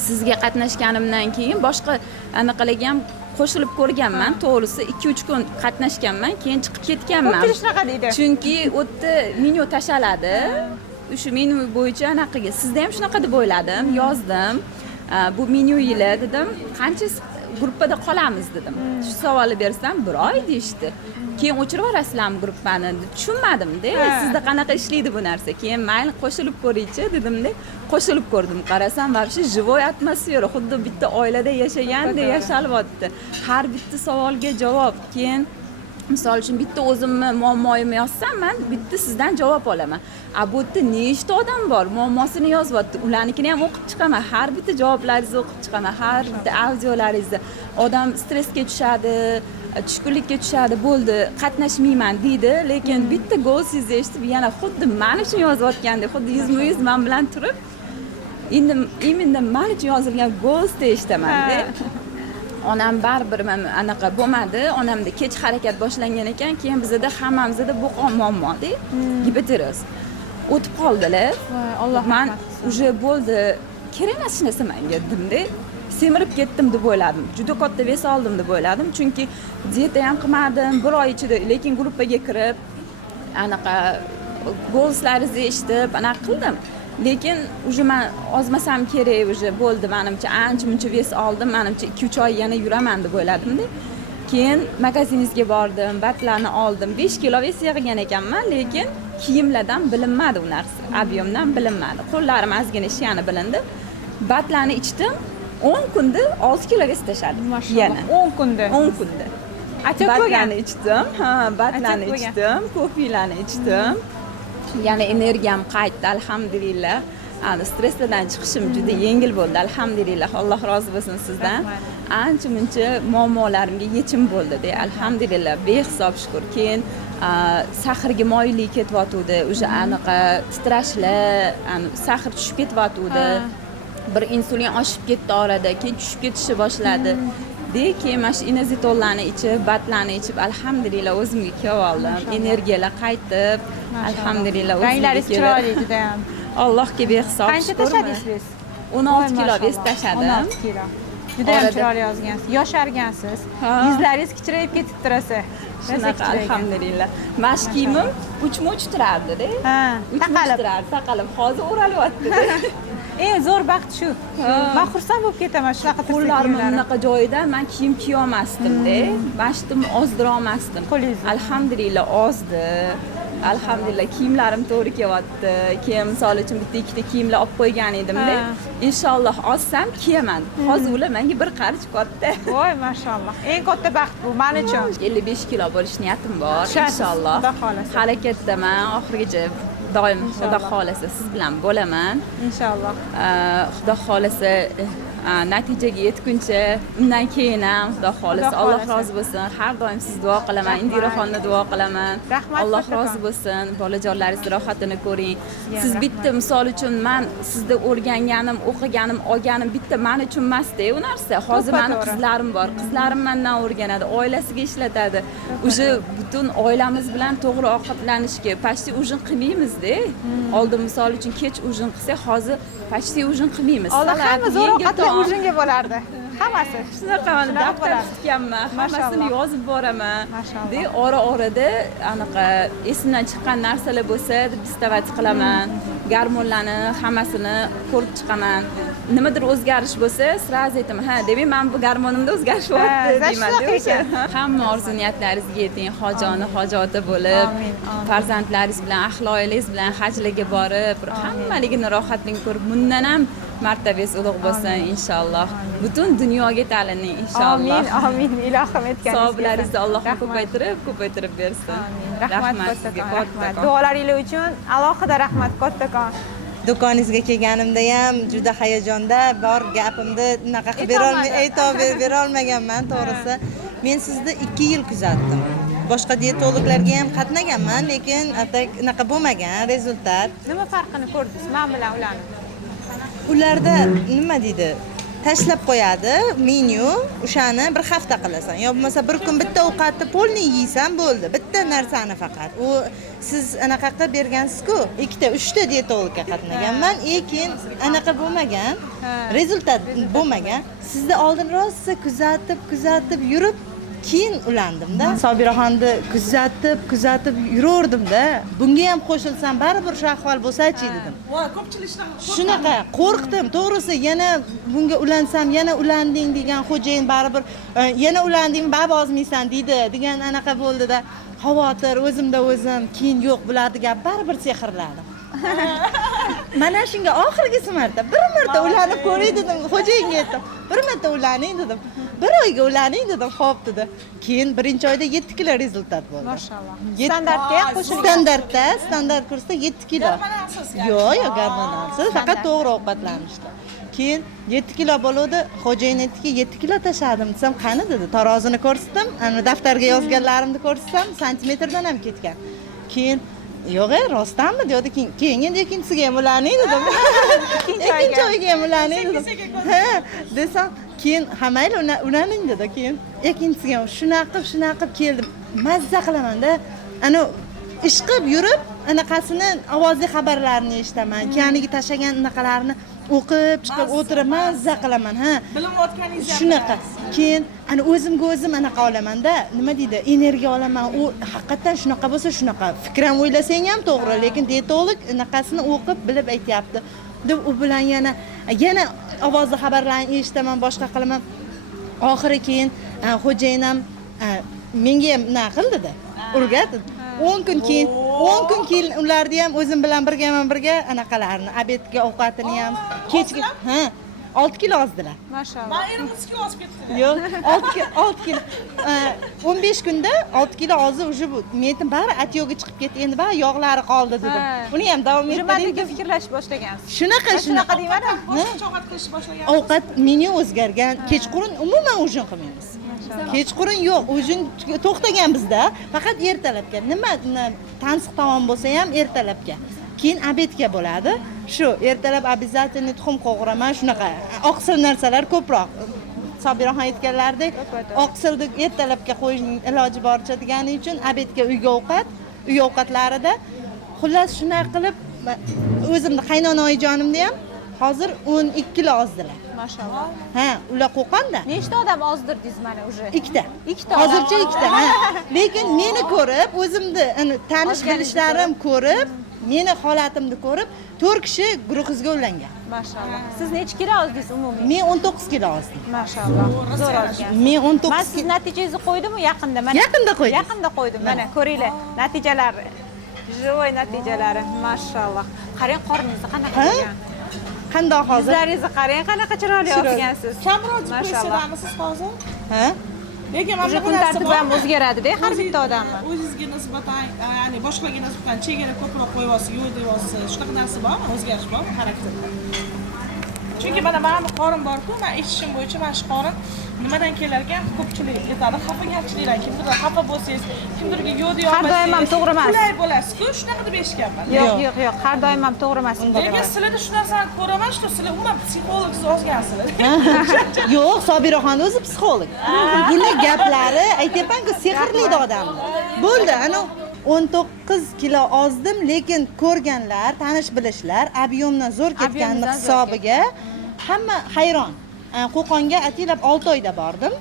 sizga qatnashganimdan keyin boshqa anaqalarga ham qo'shilib ko'rganman. To'g'risi 2-3 kun qatnashganman, keyin chiqib ketganman. Ko'pchilik shunaqa deydi. Chunki u yerda menyu tashaladi. Shu menyu bo'yicha anaqaga sizda ham shunaqa deb o'yladim, yozdim. Bu menyu yili dedim, qancha gruppada qolamiz dedim. Shu savolni bersam 1 oy deyishdi. Keyin o'chirib yuborasizlarmi gruppani? Tushunmadim-da. Sizda qanaqa ishlaydi bu narsa? Keyin mayli qo'shilib ko'ringchi dedim-da. Qo'shilib ko'rdim. Qarasam, вообще живой atmosfera, xuddi bitta oilada yashagandek yashalyapti. Har bitta savolga javob. Keyin misol uchun bitta o'zimni muammoyimni yozsam, men bitta sizdan javob olaman. Bu yerda nechta odam bor, muammosini yozyapti. Ularnikini ham o'qib chiqaman. Har bitta javoblaringizni o'qib chiqaman. Har bitta audiolaringizni. Odam stressga tushadi, tushkunlikka tushadi, bo'ldi, qatnashmayman deydi, lekin bitta go'singizni eshitib yana xuddi men uchun yozayotgandek, xuddi 100% men bilan turib, endi именно men uchun yozilgan go'sni eshitaman-da. Onam baribir anaqa bo'lmadi. Onamda kech harakat boshlangan ekan, keyin bizda hammamizda bo'qon muammo-da, gipotiroz. O'tib qoldilar. Alloh men уже bo'ldi, kerak emas hech narsa menga dedim-da. Semirib ketdim deb o'yladim. Juda katta ves oldim deb o'yladim, chunki dieta ham qilmadim 1 oy ichida, lekin gruppaga kirib anaqa go'slaringizni eshitib anaqa qildim. lekin уже man ozmasam kerak, уже bo'ldi menimcha ancha muncha ves oldim, menimcha 2-3 oy yana yuraman deb o'yladim-da. Keyin magaziningizga bordim, batlarni oldim. 5 kilo ves yig'gan ekanman, lekin kiyimlardan bilinmadi u narsa, ob'yomdan bilinmadi. Qo'llarim ozgina shiyani bilindi. Batlarni ichdim, 10 kunda 6 kilo ves tashladim. Yana 10 kunda. 10 kunda. Batlarni ichdim, batlarni ichdim, ko'piylarni ichdim. Yana energiyam qaytdi, alhamdulillah. Stresslardan chiqishim juda yengil bo'ldi, alhamdulillah. Alloh rozi bo'lsin sizdan. Ancha muncha muammolarimga yechim bo'ldi, alhamdulillah. Behisob shukr. Keyin sahrga moyillik ketyotdi, o'sha aniqa titrashlar, sahr tushib ketyotdi. Bir insulin oshib ketdi orada, keyin tushib ketishni boshladi. Keyin mana shu inozitollarni ichib, batlarni ichib, alhamdulillah o'zimga kelib oldim. Energiyalar qaytib, alhamdulillah o'zimga Ranglaringiz chiroyli juda ham. Allohga behisob. Qancha tashladingiz? 16 kilo ves tashladim. 16 kilo. Juda ham chiroyli yozgansiz. Yoshargansiz. Yuzlaringiz kichrayib ketibdi rosa. Shunaqa, alhamdulillah. Mashq kiyimim uch turardi-da. Taqalib. Taqalib, hozir o'ralyapti. Eng zo'r baxt shu. Men xursand bo'lib ketaman shunaqa qo'llarim bunaqa joyida men kiyim kiya olmasdim-da. Mashtim ozdira olmasdim. Alhamdulillah ozdi. Alhamdulillah kiyimlarim to'g'ri kelyapti. Keyin misol uchun bitta ikkita kiyimlar olib qo'ygan edim-da. Inshaalloh ozsam kiyaman. Hozir ular menga bir qarich katta. Voy, mashalloh. Eng katta baxt bu men uchun. 55 kilo bo'lish niyatim bor, inshaalloh. Harakatdaman oxirigacha. Doim Xudo xolasa siz bilan bo'laman. Inshaalloh. Xudo xolasa natijaga yetguncha, undan keyin ham Xudo xolasa Alloh rozi bo'lsin. Har doim siz duo qilaman, Indiraxonni duo qilaman. Alloh rozi bo'lsin. Bolajonlaringiz rohatini ko'ring. Siz bitta misol uchun men sizda o'rganganim, o'qiganim, olganim bitta men uchun emas-da u narsa. Hozir meni qizlarim bor. Qizlarim mendan o'rganadi, oilasiga ishlatadi. O'sha butun oilamiz bilan to'g'ri ovqatlanishga, pashti ujin qilmaymiz-da. Oldin misol uchun kech ujin qilsak, hozir pashti ujin qilmaymiz. Alloh hamma zo'r ovqatlar ujinga bo'lardi. Hammasi. Shunaqa mana daftar tutganman, hammasini yozib boraman. De ora-orada anaqa esimdan chiqqan narsalar bo'lsa, distavать qilaman. Garmonlarni hammasini ko'rib chiqaman. Nimadir o'zgarish bo'lsa, sразу aytaman, ha, demak men bu garmonimda o'zgarish bo'lyapti deyman. Hamma orzu niyatlaringizga yeting, hojoni hojoti bo'lib, farzandlaringiz bilan, ahloyingiz bilan hajlarga borib, hammaligini rohatlik ko'rib, bundan ham martabangiz ulug' bo'lsin inshaalloh. Butun dunyoga talining inshaalloh. Amin, amin. Ilohim aytganingiz. Savoblaringizni Alloh ko'paytirib bersin. Rahmat kattakon. Duolaringiz uchun alohida rahmat kattakon. Do'koningizga kelganimda ham juda hayajonda bor gapimni unaqa qilib bera olmaganman, to'g'risi. Men sizni 2 yil kuzatdim. Boshqa diyetologlarga ham qatnaganman, lekin unaqa bo'lmagan rezultat. Nima farqini ko'rdingiz men bilan ularni? Ularda nima deydi? Tashlab qo'yadi menyu, o'shani bir hafta qilasan. Yo bo'lmasa bir kun bitta ovqatni polniy yeysan bo'ldi. Bitta narsani faqat. U siz anaqa qilib bergansiz-ku, 2-3 ta diyetologga qatnaganman, lekin anaqa bo'lmagan, rezultat bo'lmagan. Sizni oldin rosa kuzatib yurib keyin ulandim-da. Sobiraxonni kuzatib yurardim-da. Bunga ham qo'shilsam baribir shu ahvol bo'lsa-chi dedim. Voy, ko'pchilikdan Shunaqa qo'rqdim, to'g'risi. Yana bunga ulansam, yana ulanding degan xo'jayin baribir yana ulanding, bab ozmaysan deydi degan anaqa bo'ldi-da. Xavotir o'zimda o'zim, keyin yo'q bularni gap baribir sehrladi. Mana shunga oxirgisi marta bir marta ulanib ko'ray dedim, xo'jayinga aytdim. Bir marta ulaning dedim. Bir oyga ulaning dedim, xo'p dedi. Keyin birinchi oyda 7 kilo rezultat bo'ldi. Mashalloh. Standartga ham qo'shilgan. Standart kursda 7 kilo. Yo'q, gormonalsiz, faqat to'g'ri ovqatlanishdi. Keyin 7 kilo bo'ldi, xo'jayin aytdiki, 7 kilo tashladim desam, qani dedi. Tarozini ko'rsatdim, ana daftarga yozganlarimni ko'rsatsam, santimetrdan ham ketgan. Keyin yo'q, rostdanmi dedi. Keyin endi ikkinchisiga ham ulaning dedim. Ikkinchi oyga ham ulaning dedim. Ha, desam, keyin hamayli ulaning dedi. Keyin ikkinchisiga ham shunaqa qilib keldim. Mazza qilaman-da. Ana ish qilib yurib, anaqasini ovozli xabarlarni eshitaman. Kaniga tashagan anaqalarni o'qib chiqib o'tiraman, mazza qilaman, ha. Bilayotganingiz Shunaqa. Keyin ana o'zimga o'zim anaqa olamanda, nima deydi, energiya olaman. U haqiqatan shunaqa bo'lsa shunaqa. Fikram o'ylasang ham to'g'ri, lekin dietolog anaqasini o'qib bilib aytyapti. Deb u bilan yana ovozli xabarlarni eshitaman, boshqa qilaman. Oxiri keyin xo'jayin ham menga ham nima qildida, o'rgatdi. 10 kun keyin ularni ham o'zim bilan birga anaqalarni, obedga ovqatini ham, kechki, 6 kilo ozdilar. Mashalloh. Men 20 kilo ozib ketdim. Yo'q, 6 kilo. 15 kunda 6 kilo ozdi, уже bu metim bari atyoga chiqib ketdi. Endi bari yog'lari qoldi dedim. Uni ham davom ettiring. Fikrlash boshlagansiz. Shunaqa deyman. Ovqat qilish boshlagan. Ovqat menyu o'zgargan. Kechqurun umuman ujin qilmaymiz. Kechqurun yo'q, ujin to'xtagan bizda. Faqat ertalabga. Nima tansiq taom bo'lsa ham ertalabga. Keyin obedga bo'ladi. Shu ertalab обязательно tuxum qovuraman, shunaqa oqsil narsalar ko'proq. Sobiraxon aytganlaridek, oqsilni ertalabga qo'yishning iloji boricha degani uchun obedga uyga ovqat, uy ovqatlarida xullas shunaqa qilib o'zimni qaynona oyijonimni ham hozir 12 kilo ozdilar. Mashalloh. Ha, ular qo'qonda. Nechta odam ozdirdingiz mana уже? Ikkita. Ikkita. Hozircha ikkita, ha. Lekin meni ko'rib, o'zimni tanish bilishlarim ko'rib, meni holatimni ko'rib 4 kishi guruhizga ulangan. Mashalloh. Siz necha kilo ozdingiz umumiy? Men 19 kilo ozdim. Mashalloh. Zo'r ozgan. Men 19 Men siz natijangizni qo'ydimmi yaqinda? Mana Yaqinda qo'ydim. Yaqinda qo'ydim. Mana ko'ringlar, natijalari. Joy natijalari. Mashalloh. Qarang qorningizni qanaqa bo'lgan. Qandoq hozir? Yuzlaringizni qarang, qanaqa chiroyli olgansiz. Kamroq depressiyadanmisiz hozir? Ha? Lekin mana kun tartibi ham o'zgaradi-da har bitta odamni. O'zingizga nisbatan, ya'ni boshqalarga nisbatan chegara ko'proq qo'yasiz, yo'q deyapsiz. Shunaqa narsa bormi? O'zgarish bormi xarakterda? Chunki mana meni qorin bor-ku, men eshitishim bo'yicha mana shu qorin nimadan kelar ekan? Ko'pchilik aytadi, xafagarchilikdan, kimdir xafa bo'lsangiz, kimdirga yo'q deya olmasangiz. Har doim ham to'g'ri emas. Qulay bo'lasiz-ku, shunaqa deb eshitganman. Yo'q, har doim ham to'g'ri emas. Lekin sizlarda shu narsani ko'raman, shu sizlar umuman psixologsiz ozgansizlar. Yo'q, Sobiraxon o'zi psixolog. Buni gaplari aytyapman-ku, sehrli odamlar. Bo'ldi, ana 19 kilo ozdim, lekin ko'rganlar, tanish bilishlar, объемdan zo'r ketganini hisobiga hamma hayron. Qo'qonga atilab 6 oyda bordim.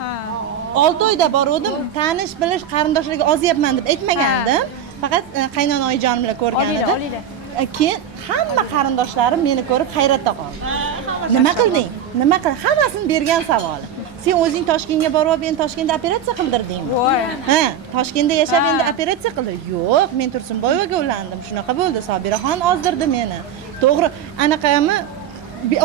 6 oyda bordim, tanish bilish qarindoshlarga ozyapman deb aytmagandim. Faqat qaynona oyijonim bilan ko'rgan edim. Keyin hamma qarindoshlarim meni ko'rib hayratda qoldi. Nima qilding? Nima qil? Hammasini bergan savoli. Sen o'zing Toshkentga borib, endi Toshkentda operatsiya qildirdingmi? Ha, Toshkentda yashab endi operatsiya qildim. Yo'q, men Tursunboyevaga ulandim. Shunaqa bo'ldi, Sobiraxon ozdirdi meni. To'g'ri, anaqami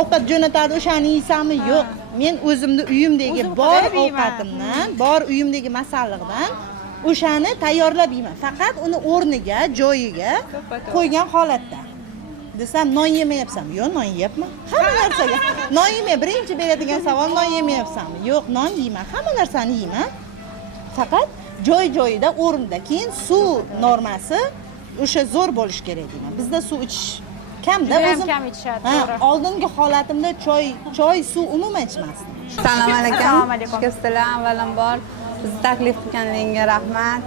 ovqat jo'natadi, o'shani yeysanmi? Yo'q. Men o'zimni uyimdagi bor ovqatimdan, bor uyimdagi masalliqdan o'shani tayyorlab yeyman. Faqat uni o'rniga, joyiga qo'ygan holatda. Desam, non yemayapsan. Yo'q, non yeyapman. Hamma narsaga. Non yemay, birinchi beradigan savol, non yemayapsanmi? Yo'q, non yeyman. Hamma narsani yeyman. Faqat joy-joyida, o'rnida. Keyin suv normasi o'sha zo'r bo'lish kerak deyman. Bizda suv ichish kamda, o'zim kam ichishadi, to'g'ri. Oldingi holatimda choy, suv umuman ichmasdim. Assalomu alaykum. Assalomu alaykum. Sizlar avvalambor bizni taklif qilganingizga rahmat.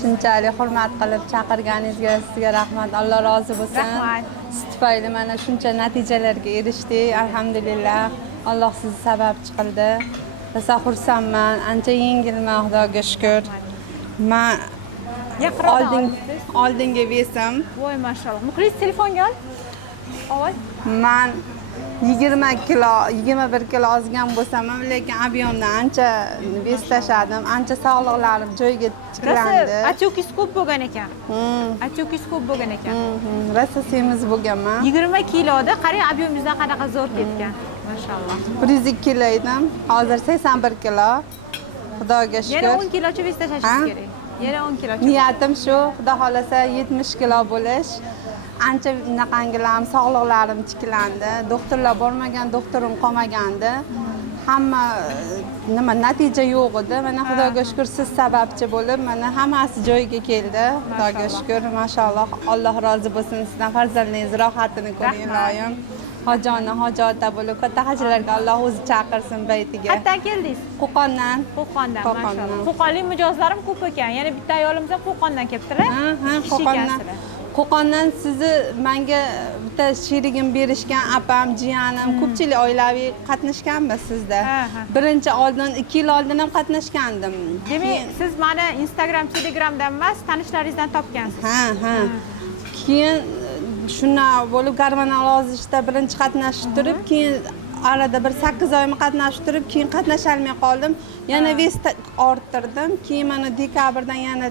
Shunchalik hurmat qilib chaqirganingizga sizga rahmat. Alloh rozi bo'lsin. Rahmat. Siz tufayli mana shuncha natijalarga erishdik. Alhamdulillah. Alloh sizni sababchi qildi. Rosa xursandman. Ancha yengilman, Xudoga shukr. Men oldingi vesim. Voy mashalloh. Muxlis telefonga ol. Ovoz. Men 20 kilo, 21 kilo ozgan bo'lsam ham, lekin ob'yomdan ancha vес tashladim, ancha sog'liqlarim joyiga tiklandi. Atyokingiz ko'p bo'lgan ekan. Atyokingiz ko'p bo'lgan ekan. Rosa semiz bo'lganman. 20 kiloda qarang, ob'yomingizdan qanaqa zo'r ketgan. Mashalloh. 102 kilo edim, hozir 81 kilo. Xudoga shukr. Yana 10 kilocha vес tashlashingiz kerak. Yana 10 kilocha. Niyatim shu, Xudo xolasa 70 kilo bo'lish. Ancha naqangilarim, sog'liqlarim tiklandi. Doktorlar bormagan, doktorim qolmagandi. Hamma natija yo'q edi. Mana Xudoga shukr siz sababchi bo'lib, mana hammasi joyiga keldi. Xudoga shukr, mashalloh. Alloh rozi bo'lsin sizdan, farzandingiz rohatini ko'ring, iloyim. Hojona, hojota bo'lib, katta hajlarga Alloh o'zi chaqirsin baytiga. Qayerdan keldingiz? Qo'qondan. Qo'qondan, mashalloh. Qo'qonlik mijozlarim ko'p ekan. Yana bitta ayolimiz ham Qo'qondan kelibdilar. Qo'qondan. Qo'qondan sizni menga bitta sherigim berishgan, opam, jiyanim, ko'pchilik oilaviy qatnashganmiz sizda. Birinchi oldin 2 yil oldin ham qatnashgandim. Demak, siz meni Instagram, Telegramdan emas, tanishlaringizdan topgansiz. Ha. Keyin shunday bo'lib garmonal ozishda birinchi qatnashib turib, keyin arada bir 8 oymi qatnashib turib, keyin qatnasholmay qoldim. Yana vес orttirdim. Keyin mana dekabrdan yana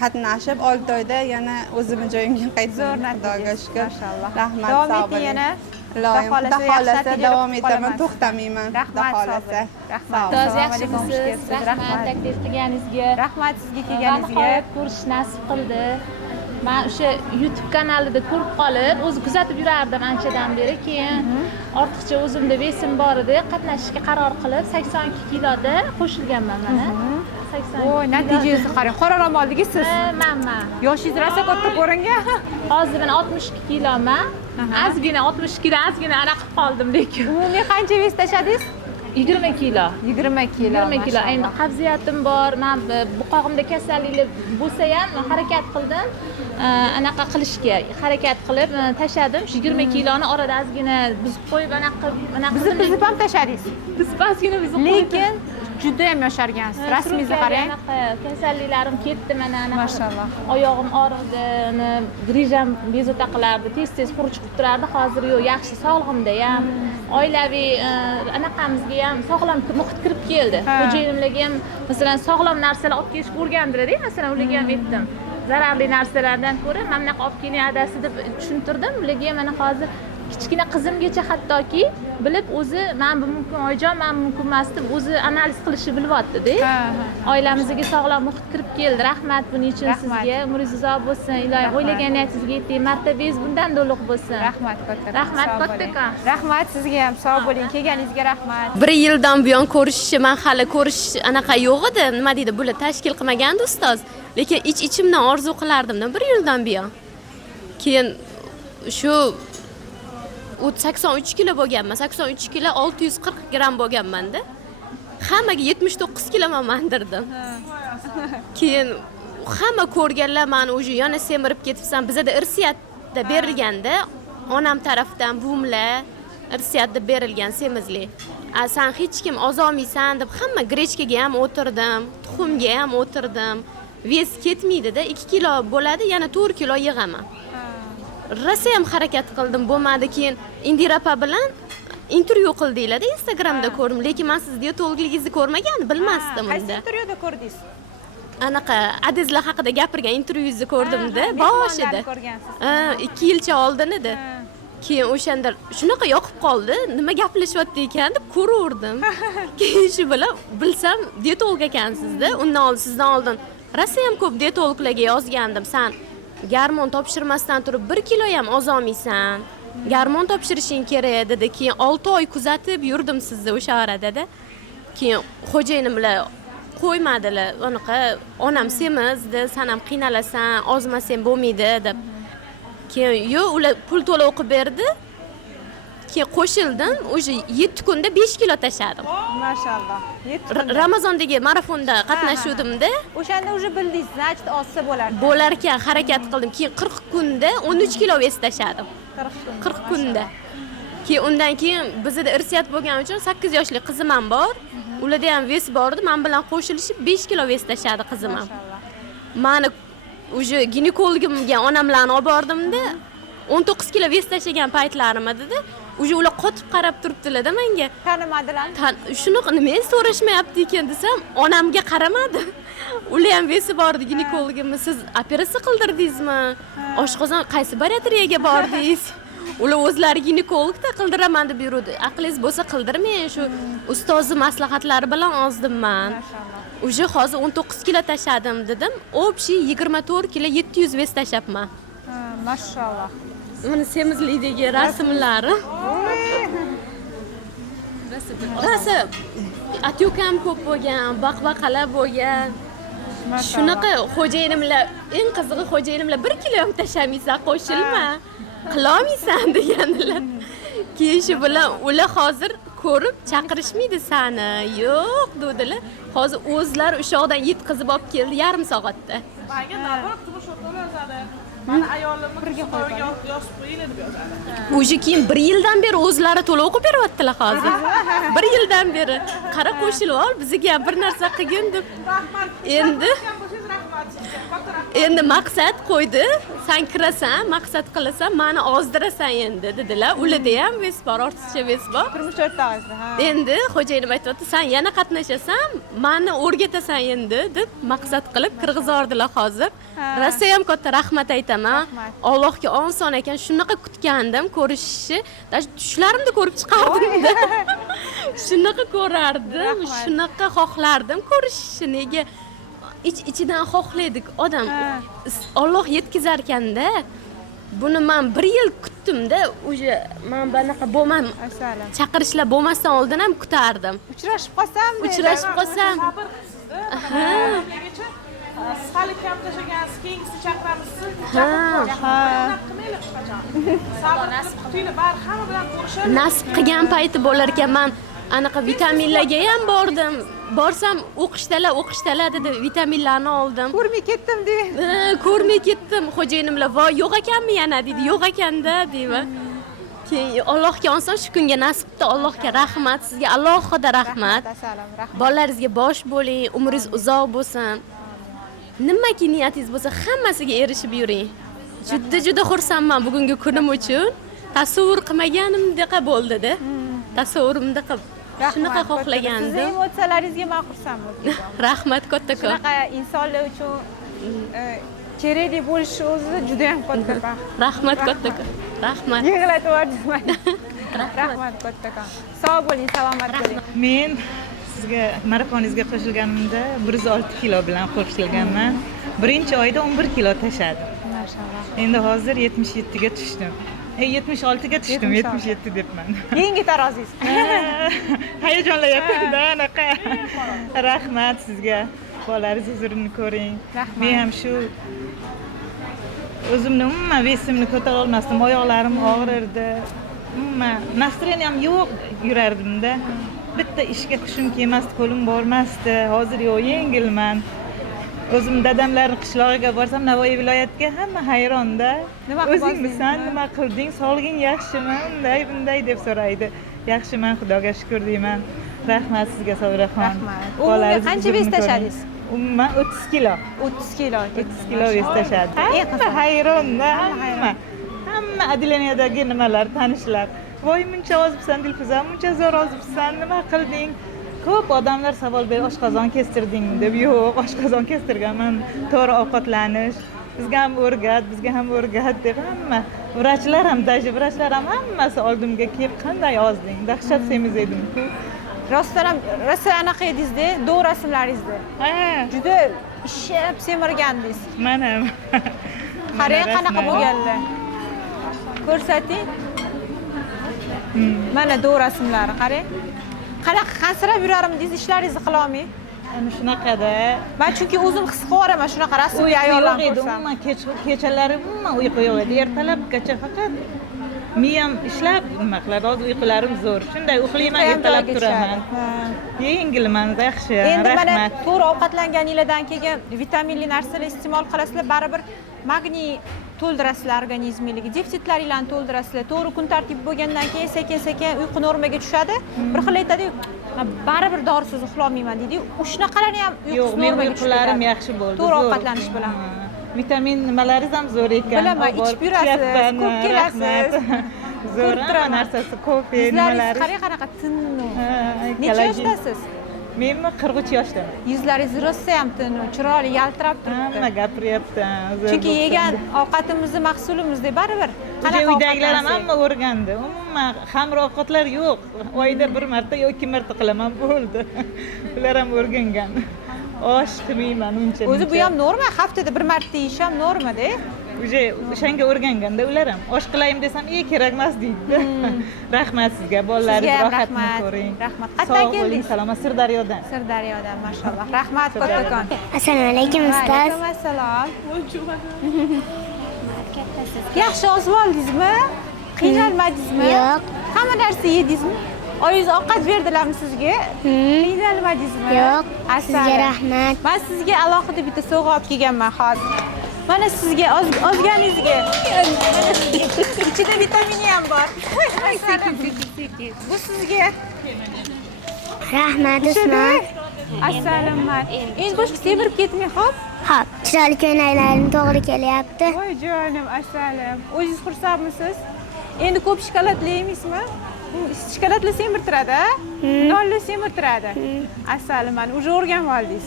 qatnashib 6 oyda yana o'zimning joyimga qaytdim. Xudoga shukr. Maşallah. Rahmat, davom sog' eting bo'ling. yana. Ilohim, xudo xolasa davom etaman, to'xtamayman. Xudo xolasa. Rahmat. Ustoz yaxshimisiz? Rahmat taklif qilganingizga. Rahmat sizga kelganingizga. Nihoyat ko'rish nasib qildi. Men o'sha YouTube kanalida ko'rib qolib, o'zi kuzatib yurardim anchadan beri. Keyin ortiqcha o'zimda vesim bor edi, qatnashishga qaror qilib 82 kiloda qo'shilganman mana. 80. Voy, natijangizni qarang. Qora ro'moldagi siz. Men. Yoshingiz rosa katta ko'ringan. Hozir men 62 kiloman. Ozgina 60 kilo, ozgina anaqa qilib qoldim lekin. Umumiy qancha ves tashladingiz? 20 kilo. 20 kilo. 20 kilo. Endi qabziyatim bor. Men buqog'imda kasalliklar bo'lsa ham harakat qildim. Anaqa qilishga harakat qilib tashladim. 20 kiloni orada ozgina buzib qo'yib anaqa Bizib ham tashladingiz. Bizib ozgina buzib qo'ydim. Lekin juda ham yoshargansiz. Rasmingizni qarang. Kasalliklarim ketdi mana anaqa. Mashallah. Oyog'im og'ridi, grijam bezovta qilardi, tez xuruj qilib turardi. Hozir yo'q, yaxshi sog'lig'imda ham, oilaviy anaqamizga ham sog'lom muhit kirib keldi. Xo'jayinimlarga ham masalan sog'lom narsalar olib kelishga o'rgandilar-da, masalan ularga ham aytdim. Zararli narsalardan ko'ra mana bunaqa olib keling adasi deb tushuntirdim. Ularga ham mana hozir kichkina qizimgacha hattoki bilib o'zi men bu mumkin oyijon, men mumkin emas deb o'zi analiz qilishni bilyapti-da. Oilamizga sog'lom muhit kirib keldi. Rahmat buning uchun sizga. Umringiz uzoq bo'lsin. Ilohim o'ylagan niyatingizga yeting. Martabangiz bundan to'liq bo'lsin. Rahmat katta. Rahmat katta. Rahmat sizga ham sog' bo'ling. Kelganingizga rahmat. 1 yildan buyon ko'rishishni men hali ko'rish anaqa yo'q edi. Nima deydi, bular tashkil qilmagandi ustoz. Lekin ichimdan orzu qilardim-da 1 yildan buyon. Keyin shu 83 kilo bo'lganman. 83 kilo 640 gram bo'lganman-da. Hammaga 79 kilo mandirdim. Keyin hamma ko'rganlar meni o'zi yana semirib ketibsan. Bizda irsiyatda berilganda, onam tarafdan buvimlar irsiyatda berilgan semizlik. Sen hech kim ozolmaysan deb hamma grechkaga ham o'tirdim, tuxumga ham o'tirdim. Ves ketmaydi-da, 2 kilo bo'ladi, yana 4 kilo yig'aman. Rosa ham harakat qildim, bo'lmadi. Keyin Indira opa bilan intervyu qildinglar-da, Instagramda ko'rdim, lekin men siz dietologligingizni ko'rmagan, bilmasdim unda. Qaysi intervyuda ko'rdingiz? Anaqa adizlar haqida gapirgan intervyuingizni ko'rdim-da, boshida. 2 yilcha oldin edi. Keyin o'shanda shunaqa yoqib qoldi, nima gaplashyapti ekan deb ko'raverdim. Keyin shu bilan bilsam dietolog ekansiz-da, undan oldin sizdan oldin rosa ham ko'p dietologlarga yozgandim. Sen garmon topshirmasdan turib 1 kilo ham ozolmaysan. Garmon topshirishing kerak dedi. Keyin 6 oy kuzatib yurdim sizni o'sha orada-da. Keyin xo'jayinim bilan qo'ymadilar. Unaqa onam semizdi, sen ham qiynalasan, ozmasang bo'lmaydi deb. Keyin yo'q, ular pul to'lov qilib berdi. Keyin qo'shildim, o'sha 7 kunda 5 kilo tashladim. Mashallah. 7 kunda. Ramazondagi marafonda qatnashuvdim-da. O'shanda o'zi bildingiz, значит, ozsa bo'lar. Bo'lar ekan, harakat qildim. Keyin 40 kunda 13 kilo ves tashladim. 40 kunda. Keyin undan keyin bizda irsiyat bo'lgani uchun 8 yoshli qizim ham bor. Ularda ham ves bor edi. Men bilan qo'shilishib 5 kilo ves tashladi qizim ham. Meni o'sha ginekologimga onamlarni olib bordim-da, 19 kilo ves tashlagan paytlarim edi-da. O'sha ular qotib qarab turibdilar-da menga. Tanimadilar. Shunaqa nima so'rashmayapti ekan desam, onamga qaramadi. Ular ham vesi bor edi, ginekologimni siz operatsiya qildirdingizmi? Oshqozon qaysi bariatriyaga bordingiz? Ular o'zlari ginekologda qildiraman deb yurdi. Aqlingiz bo'lsa qildirmang, shu ustozni maslahatlari bilan ozdim men. O'sha hozir 19 kilo tashladim dedim. Общий 24 kilo 700 ves tashlabman. Mashallah. Mana semizlikdagi rasmlari. Rosa atyokam ko'p bo'lgan, baqbaqalar bo'lgan. Shunaqa xo'jayinimlar, eng qizig'i xo'jayinimlar 1 kilo ham tashlamaysan, qo'shilma. Qilolmaysan degandilar. Keyin shu bilan ular hozir ko'rib chaqirishmaydi seni. Yo'q dedilar. Hozir o'zlari o'sha yoqdan yetkazib olib keldi yarim soatda. Menga navbat turmush o'rtoqlar yozadi. Mani ayolimni qismog'iga yozib qo'yinglar deb yozadi. Уже keyin 1 yildan beri o'zlari to'lov qilib beryaptilar hozir. 1 yildan beri qara qo'shilib ol, bizga ham bir narsa qilgin deb. Endi maqsad qo'ydi. Sen kirasan, maqsad qilasan, meni ozdirasan endi dedilar. Ularda ham Vespa, ortiqcha Vespa. Turmush o'rtog'ingizda, ha. Endi xo'jayinim aytibdi, sen yana qatnashasan, meni o'rgatasan endi deb maqsad qilib kirg'izordilar hozir. Rosa ham katta rahmat aytaman. Allohga oson ekan, shunaqa kutgandim ko'rishishni. Tushlarimda ko'rib chiqardim-da. Shunaqa ko'rardim, shunaqa xohlardim ko'rishishni. Nega ichidan xohlaydik odam. Alloh yetkazar ekanda. Buni men 1 yil kutdim-da, o'sha men bunaqa bo'lmam. Chaqirishlar bo'lmasdan oldin ham kutardim. Uchrashib qolsam. Sabr qildi. Siz hali kam tashagansiz, keyingisi chaqiramiz siz. Qilmaylik hech qachon. Sabr nasib qilinglar, bari hamma bilan ko'rishib. Nasib qilgan payti bo'lar ekan, men anaqa vitaminlarga ham bordim. Borsam o'qishdalar dedi, vitaminlarni oldim. Ko'rmay ketdim dedi. Ko'rmay ketdim. Xo'jayinimlar, "Voy, yo'q ekanmi yana?" dedi. "Yo'q ekanda" deyman. Keyin Allohga oson shu kunga nasibda, Allohga rahmat, sizga alohida rahmat. Bolalaringizga bosh bo'ling, umringiz uzoq bo'lsin. Nimaki niyatingiz bo'lsa, hammasiga erishib yuring. Juda xursandman bugungi kunim uchun. Tasavvur qilmaganimdek bo'ldi-da. Tasavvurimda shunaqa xohlagandim. Sizning emotsiyalaringizga men xursand bo'ldim. Rahmat kattakon. Shunaqa insonlar uchun kerakli bo'lishi o'zi juda ham katta baxt. Rahmat kattakon. Rahmat. Yig'latib yubordim. Rahmat kattakon. Sog' bo'ling, salomat bo'ling. Men sizga marafoningizga qo'shilganimda 106 kilo bilan qo'shilganman. Birinchi oyda 11 kilo tashadim. Mashalloh. Endi hozir 77 ga tushdim. 76 ga tushdim, 77 debman. Yangi tarozingiz. Hayajonlayapman-da anaqa. Rahmat sizga. Bolalaringiz huzurini ko'ring. Men ham shu o'zimni umuman vesimni ko'tara olmasdim, oyoqlarim og'rirdi. Umuman nastroyeniyam yo'q yurardim-da. Bitta ishga hushim kelmasdi, qo'lim bormasdi. Hozir yo'q, yengilman. O'zim dadamlarning qishlog'iga borsam, Navoiy viloyatiga hamma hayronda. O'zingmisan, nima qilding? Sog'lig'ing yaxshimi? Bunday deb so'raydi. Yaxshiman, Xudoga shukr deyman. Rahmat sizga Sabiraxon. Rahmat. Umuman qancha vez tashadingiz? Umuman 30 kilo. 30 kilo. 30 kilo vez tashadim. Hamma hayronda, hamma Adileniyadagi nimalar, tanishlar. Voy, muncha ozibsan Dilfuza, muncha zo'r ozibsan, nima qilding? Ko'p odamlar savol berib, oshqozon kestirdingmi deb. Yo'q, oshqozon kestirganman. To'g'ri ovqatlanish, bizga ham o'rgat deb hamma vrachlar ham, vrachlar ham hammasi oldimga kelib, qanday ozding, dahshat semiz edim-ku. Rostdan ham rosa anaqa edingiz-da, do'q rasmlaringizda. Juda ishib semirgandingiz. Men ham. Qarang qanaqa bo'lganlar. Ko'rsating. Mana do'q rasmlari, qarang. Qanaqa qansirab yurarmidingiz, ishlaringizni qila olmay? Ana shunaqada. Men chunki o'zim his qilaman shunaqa rasmli ayollarni ko'rsam. Umuman kechalari umuman uyqu yo'q edi. Ertalabgacha faqat miyam ishlab nima qiladi. Hozir uyqularim zo'r. Shunday uxlayman, ertalab turaman. Yengilman, yaxshi. Endi mana to'g'ri ovqatlanganingizdan keyin vitaminli narsalar iste'mol qilasizlar, baribir magniy to'ldirasizlar organizmingizga, defitsitlaringlarni to'ldirasizlar. To'g'ri kun tartibi bo'lgandan keyin sekin-sekin uyqu normaga tushadi. Bir xil aytadi-yu, baribir dorisiz uxlolmayman deydi-yu. Shunaqalarni ham uyqu normaga tushadi. Uyqularim yaxshi bo'ldi. To'g'ri ovqatlanish bilan. Vitamin nimalaringiz ham zo'r ekan. Bilaman, ichib yurasiz, ko'p kelasiz. Zo'r narsasi ko'p nimalar. Qarang qanaqa tinnu. Necha yoshdasiz? Men 43 yoshdaman. Yuzlaringiz rosa ham tinnu, chiroyli yaltirab turibdi. Hamma gapiryapti. Chunki yegan ovqatimizni mahsulimizda baribir. Qanaqa uydagilar ham hamma o'rgandi. Umuman xamir ovqatlar yo'q. Oyda bir marta yoki 2 marta qilaman, bo'ldi. Ular ham o'rgangan. Osh qilmayman uncha. O'zi bu ham norma, haftada bir marta yeyish ham norma-da. O'shanga o'rganganda ular ham osh qilayim desam, kerak emas deydi. Rahmat sizga, bolalaringiz rohatini ko'ring. Rahmat. Qayerdan keldingiz? Salomat, Sirdaryodan. Sirdaryodan, mashalloh. Rahmat kattakon. Assalomu alaykum ustoz. Alaykum assalom. Yaxshi ozib oldingizmi? Qiynalmadingizmi? Yo'q. Hamma narsa yedingizmi? Oyingiz ovqat berdilarmi sizga? Qiynalmadingizmi? Yo'q. Sizga rahmat. Men sizga alohida bitta sovg'a olib kelganman hozir. Mana sizga ozganingizga. İçinde vitamini ham bor. Bu sizga. Rahmat, Usmon. Assalomu. Endi boshqa semirib ketmay, xo'p? Xo'p, chiroyli ko'ylaklarim to'g'ri kelyapti. Voy jonim, assalom. O'zingiz xursandmisiz? Endi ko'p shokoladli yeysizmi? Shokoladli semirtiradi, nonli semirtiradi. Assalom, mana уже o'rganib oldingiz.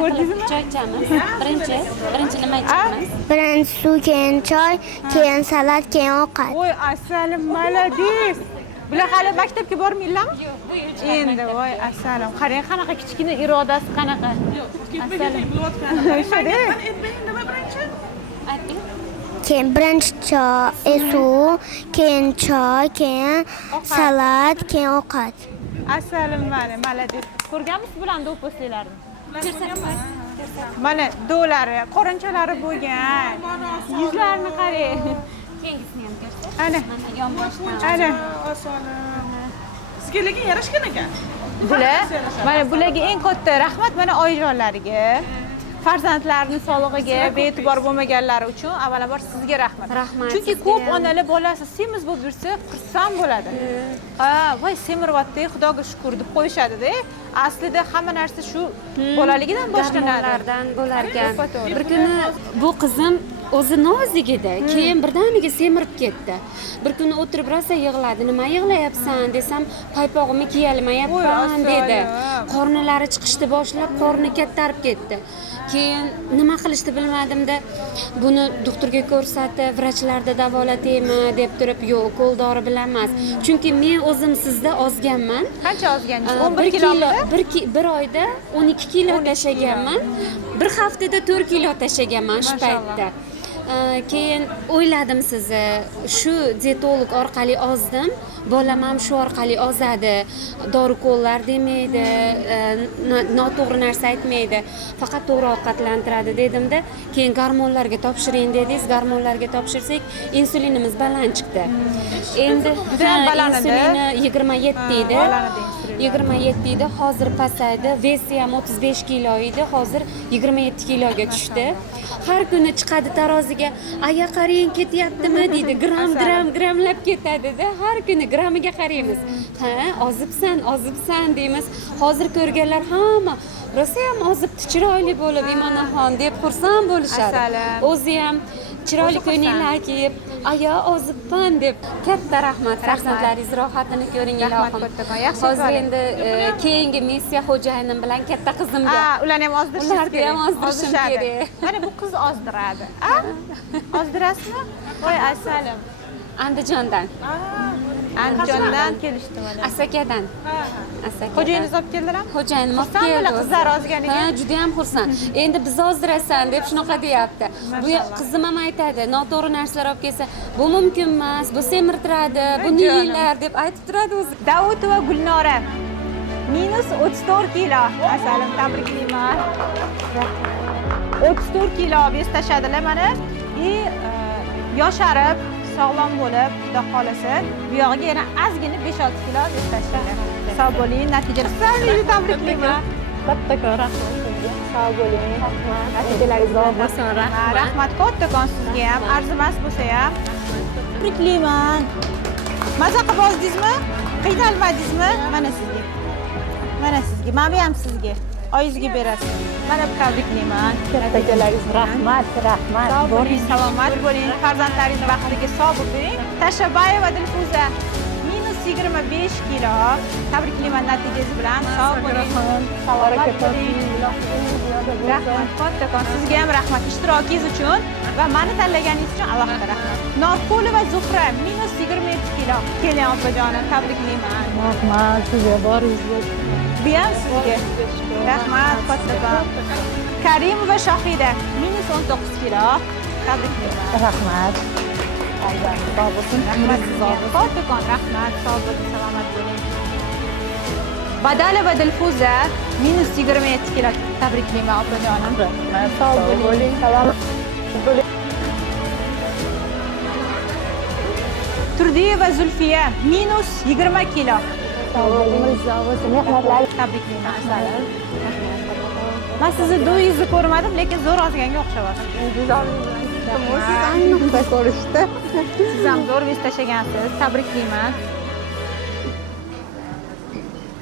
Ko'rdingizmi? Choy ichamiz. Birinchi nima ichamiz? Birinchi suv, keyin choy, keyin salat, keyin ovqat. Voy, assalom, malades. Bular hali maktabga bormaylarmi? Endi voy, assalom. Qarang, qanaqa kichkina irodasi qanaqa. Keyin birinchi suv, keyin choy, keyin salat, keyin ovqat. Assalom, malades. Ko'rganmisiz bularni do'pposlarni? Mana do'lari, qo'rinchalari bo'lgan. Yuzlarini qarang. Kengisini ham ko'rsa. Ana, yonboshdan. ana. Sizga lekin yarashgan ekan. Mana bularga eng katta rahmat mana oyijonlariga. Farzandlarining sog'lig'iga bee'tibor bo'lmaganlari uchun avvalambor sizga rahmat. Chunki ko'p onalar bolasi semiz bo'lib yursa, xursand bo'ladi. Voy semiryapti, Xudoga shukr deb qo'yishadi-da. Aslida hamma narsa shu bolaligidan boshlanadi. bo'larkan. Bir kuni bu qizim o'zi nozik edi. Keyin birdaniga semirib ketdi. Bir kuni o'tirib rosa yig'ladi. Nima yig'layapsan desam, paypog'imni kiyolmayapman dedi. Qornilari chiqishni boshlab, qorni kattarib ketdi. Keyin nima qilishni bilmadimda, buni doktorga ko'rsatib, vrachlarda davolataymi deb turib, yo'q, qo'l dori bilan emas. Chunki men o'zim sizda ozganman. Qancha ozganingiz? 11 kilomi? Bir oyda 12 kilo tashaganman. Bir haftada 4 kilo tashaganman shu paytda. Keyin o'yladim sizni, shu dietolog orqali ozdim. Bolam ham shu orqali ozadi. Dori-ko'llar demaydi, noto'g'ri narsa aytmaydi, faqat to'g'ri ovqatlantiradi dedimda, keyin gormonlarga topshiring dedingiz. Gormonlarga topshirsak, insulinimiz baland chiqdi. Endi insulini 27 edi. 27 edi, hozir pasaydi. Vesi ham 35 kilo edi, hozir 27 kiloga tushdi. Har kuni chiqadi taroziga, "Aya qarang, ketyaptimi?" deydi. Gramlab ketadi-da. Har kuni gramiga qaraymiz. Ha, ozibsan deymiz. Hozir ko'rganlar hamma rosa ham ozibdi, chiroyli bo'lib, Imonaxon deb xursand bo'lishadi. O'zi ham chiroyli ko'ylaklar kiyib, "Aya, ozibman" deb. Katta rahmat, farzandlaringiz rohatini ko'ring, ilohim. Hozir endi keyingi missiya xo'jayinim bilan katta qizimga. Ularni ham ozdirishim kerak. Ularni ham ozdirishim kerak. Mana bu qiz ozdiradi. Ozdirasizmi? Voy, assalom. Andijondan. Andijondan kelishdi mana. Asakadan. Xo'jayingiz olib keldilarmi? Xo'jayinim olib keldi. Qizlar ozganiga. Ha, juda ham xursand. Endi biz ozdirasan deb shunaqa deyapti. Bu qizim ham aytadi, noto'g'ri narsalar olib kelsa, bu mumkin emas, bu semirtiradi, buni yeylar deb aytib turadi o'zi. Davud va Gulnora minus 34 kilo. Assalom, tabriklayman. 34 kilo vес tashadilar mana. Yosharib, sog'lom bo'lib, xudo xolasa, bu yog'iga yana ozgina 5-6 kilo vес tashadi. Sog' bo'ling, natijada sizlarni tabriklayman. Kattakon rahmat sizga. Sog' bo'ling. Natijalaringiz zo'r bo'lsin. Rahmat kattakon sizga ham, arzimas bo'lsa ham. Tabriklayman. Maza qilib ozdingizmi? Qiynalmadingizmi? Mana sizga. Mana sizga, mana bu ham sizga. Oyingizga berasiz. Mana bu tabriklayman. Natijalaringiz rahmat. Sog' bo'ling, salomat bo'ling. Farzandlaringiz baxtiga sog' bo'ling. Tashabayeva Dilfuza minus 25 kilo. Tabriklayman natijangiz bilan. Sog' bo'ling. Salomat bo'ling. Rahmat kattakon. Sizga ham rahmat ishtirokingiz uchun va meni tanlaganingiz uchun alohida rahmat. Norqulova Zuhra minus 27 kilo. Keling opajonim, tabriklayman. Rahmat sizga, boringizga. Bu ham sizga. Rahmat kattakon. Karimova Shohida minus 19 kilo. Tabriklayman. Rahmat. Sog' bo'lsin. Rahmat sizga. Kattakon rahmat. Sog' bo'ling, salomat bo'ling. Badalova Dilfuza minus 27 kilo. Tabriklayman opajonim. Rahmat. Sog' bo'ling, salomat bo'ling. Turdiyeva Zulfiya minus 20 kilo. Sog' bo'ling, sog' bo'lsin. Mehnatlar. Tabriklayman. Men sizni do'yingizni ko'rmadim, lekin zo'r ozganga o'xshabyapsiz. Ayniqsa ko'rishdi. Siz ham zo'r vest tashlagansiz. Tabriklayman.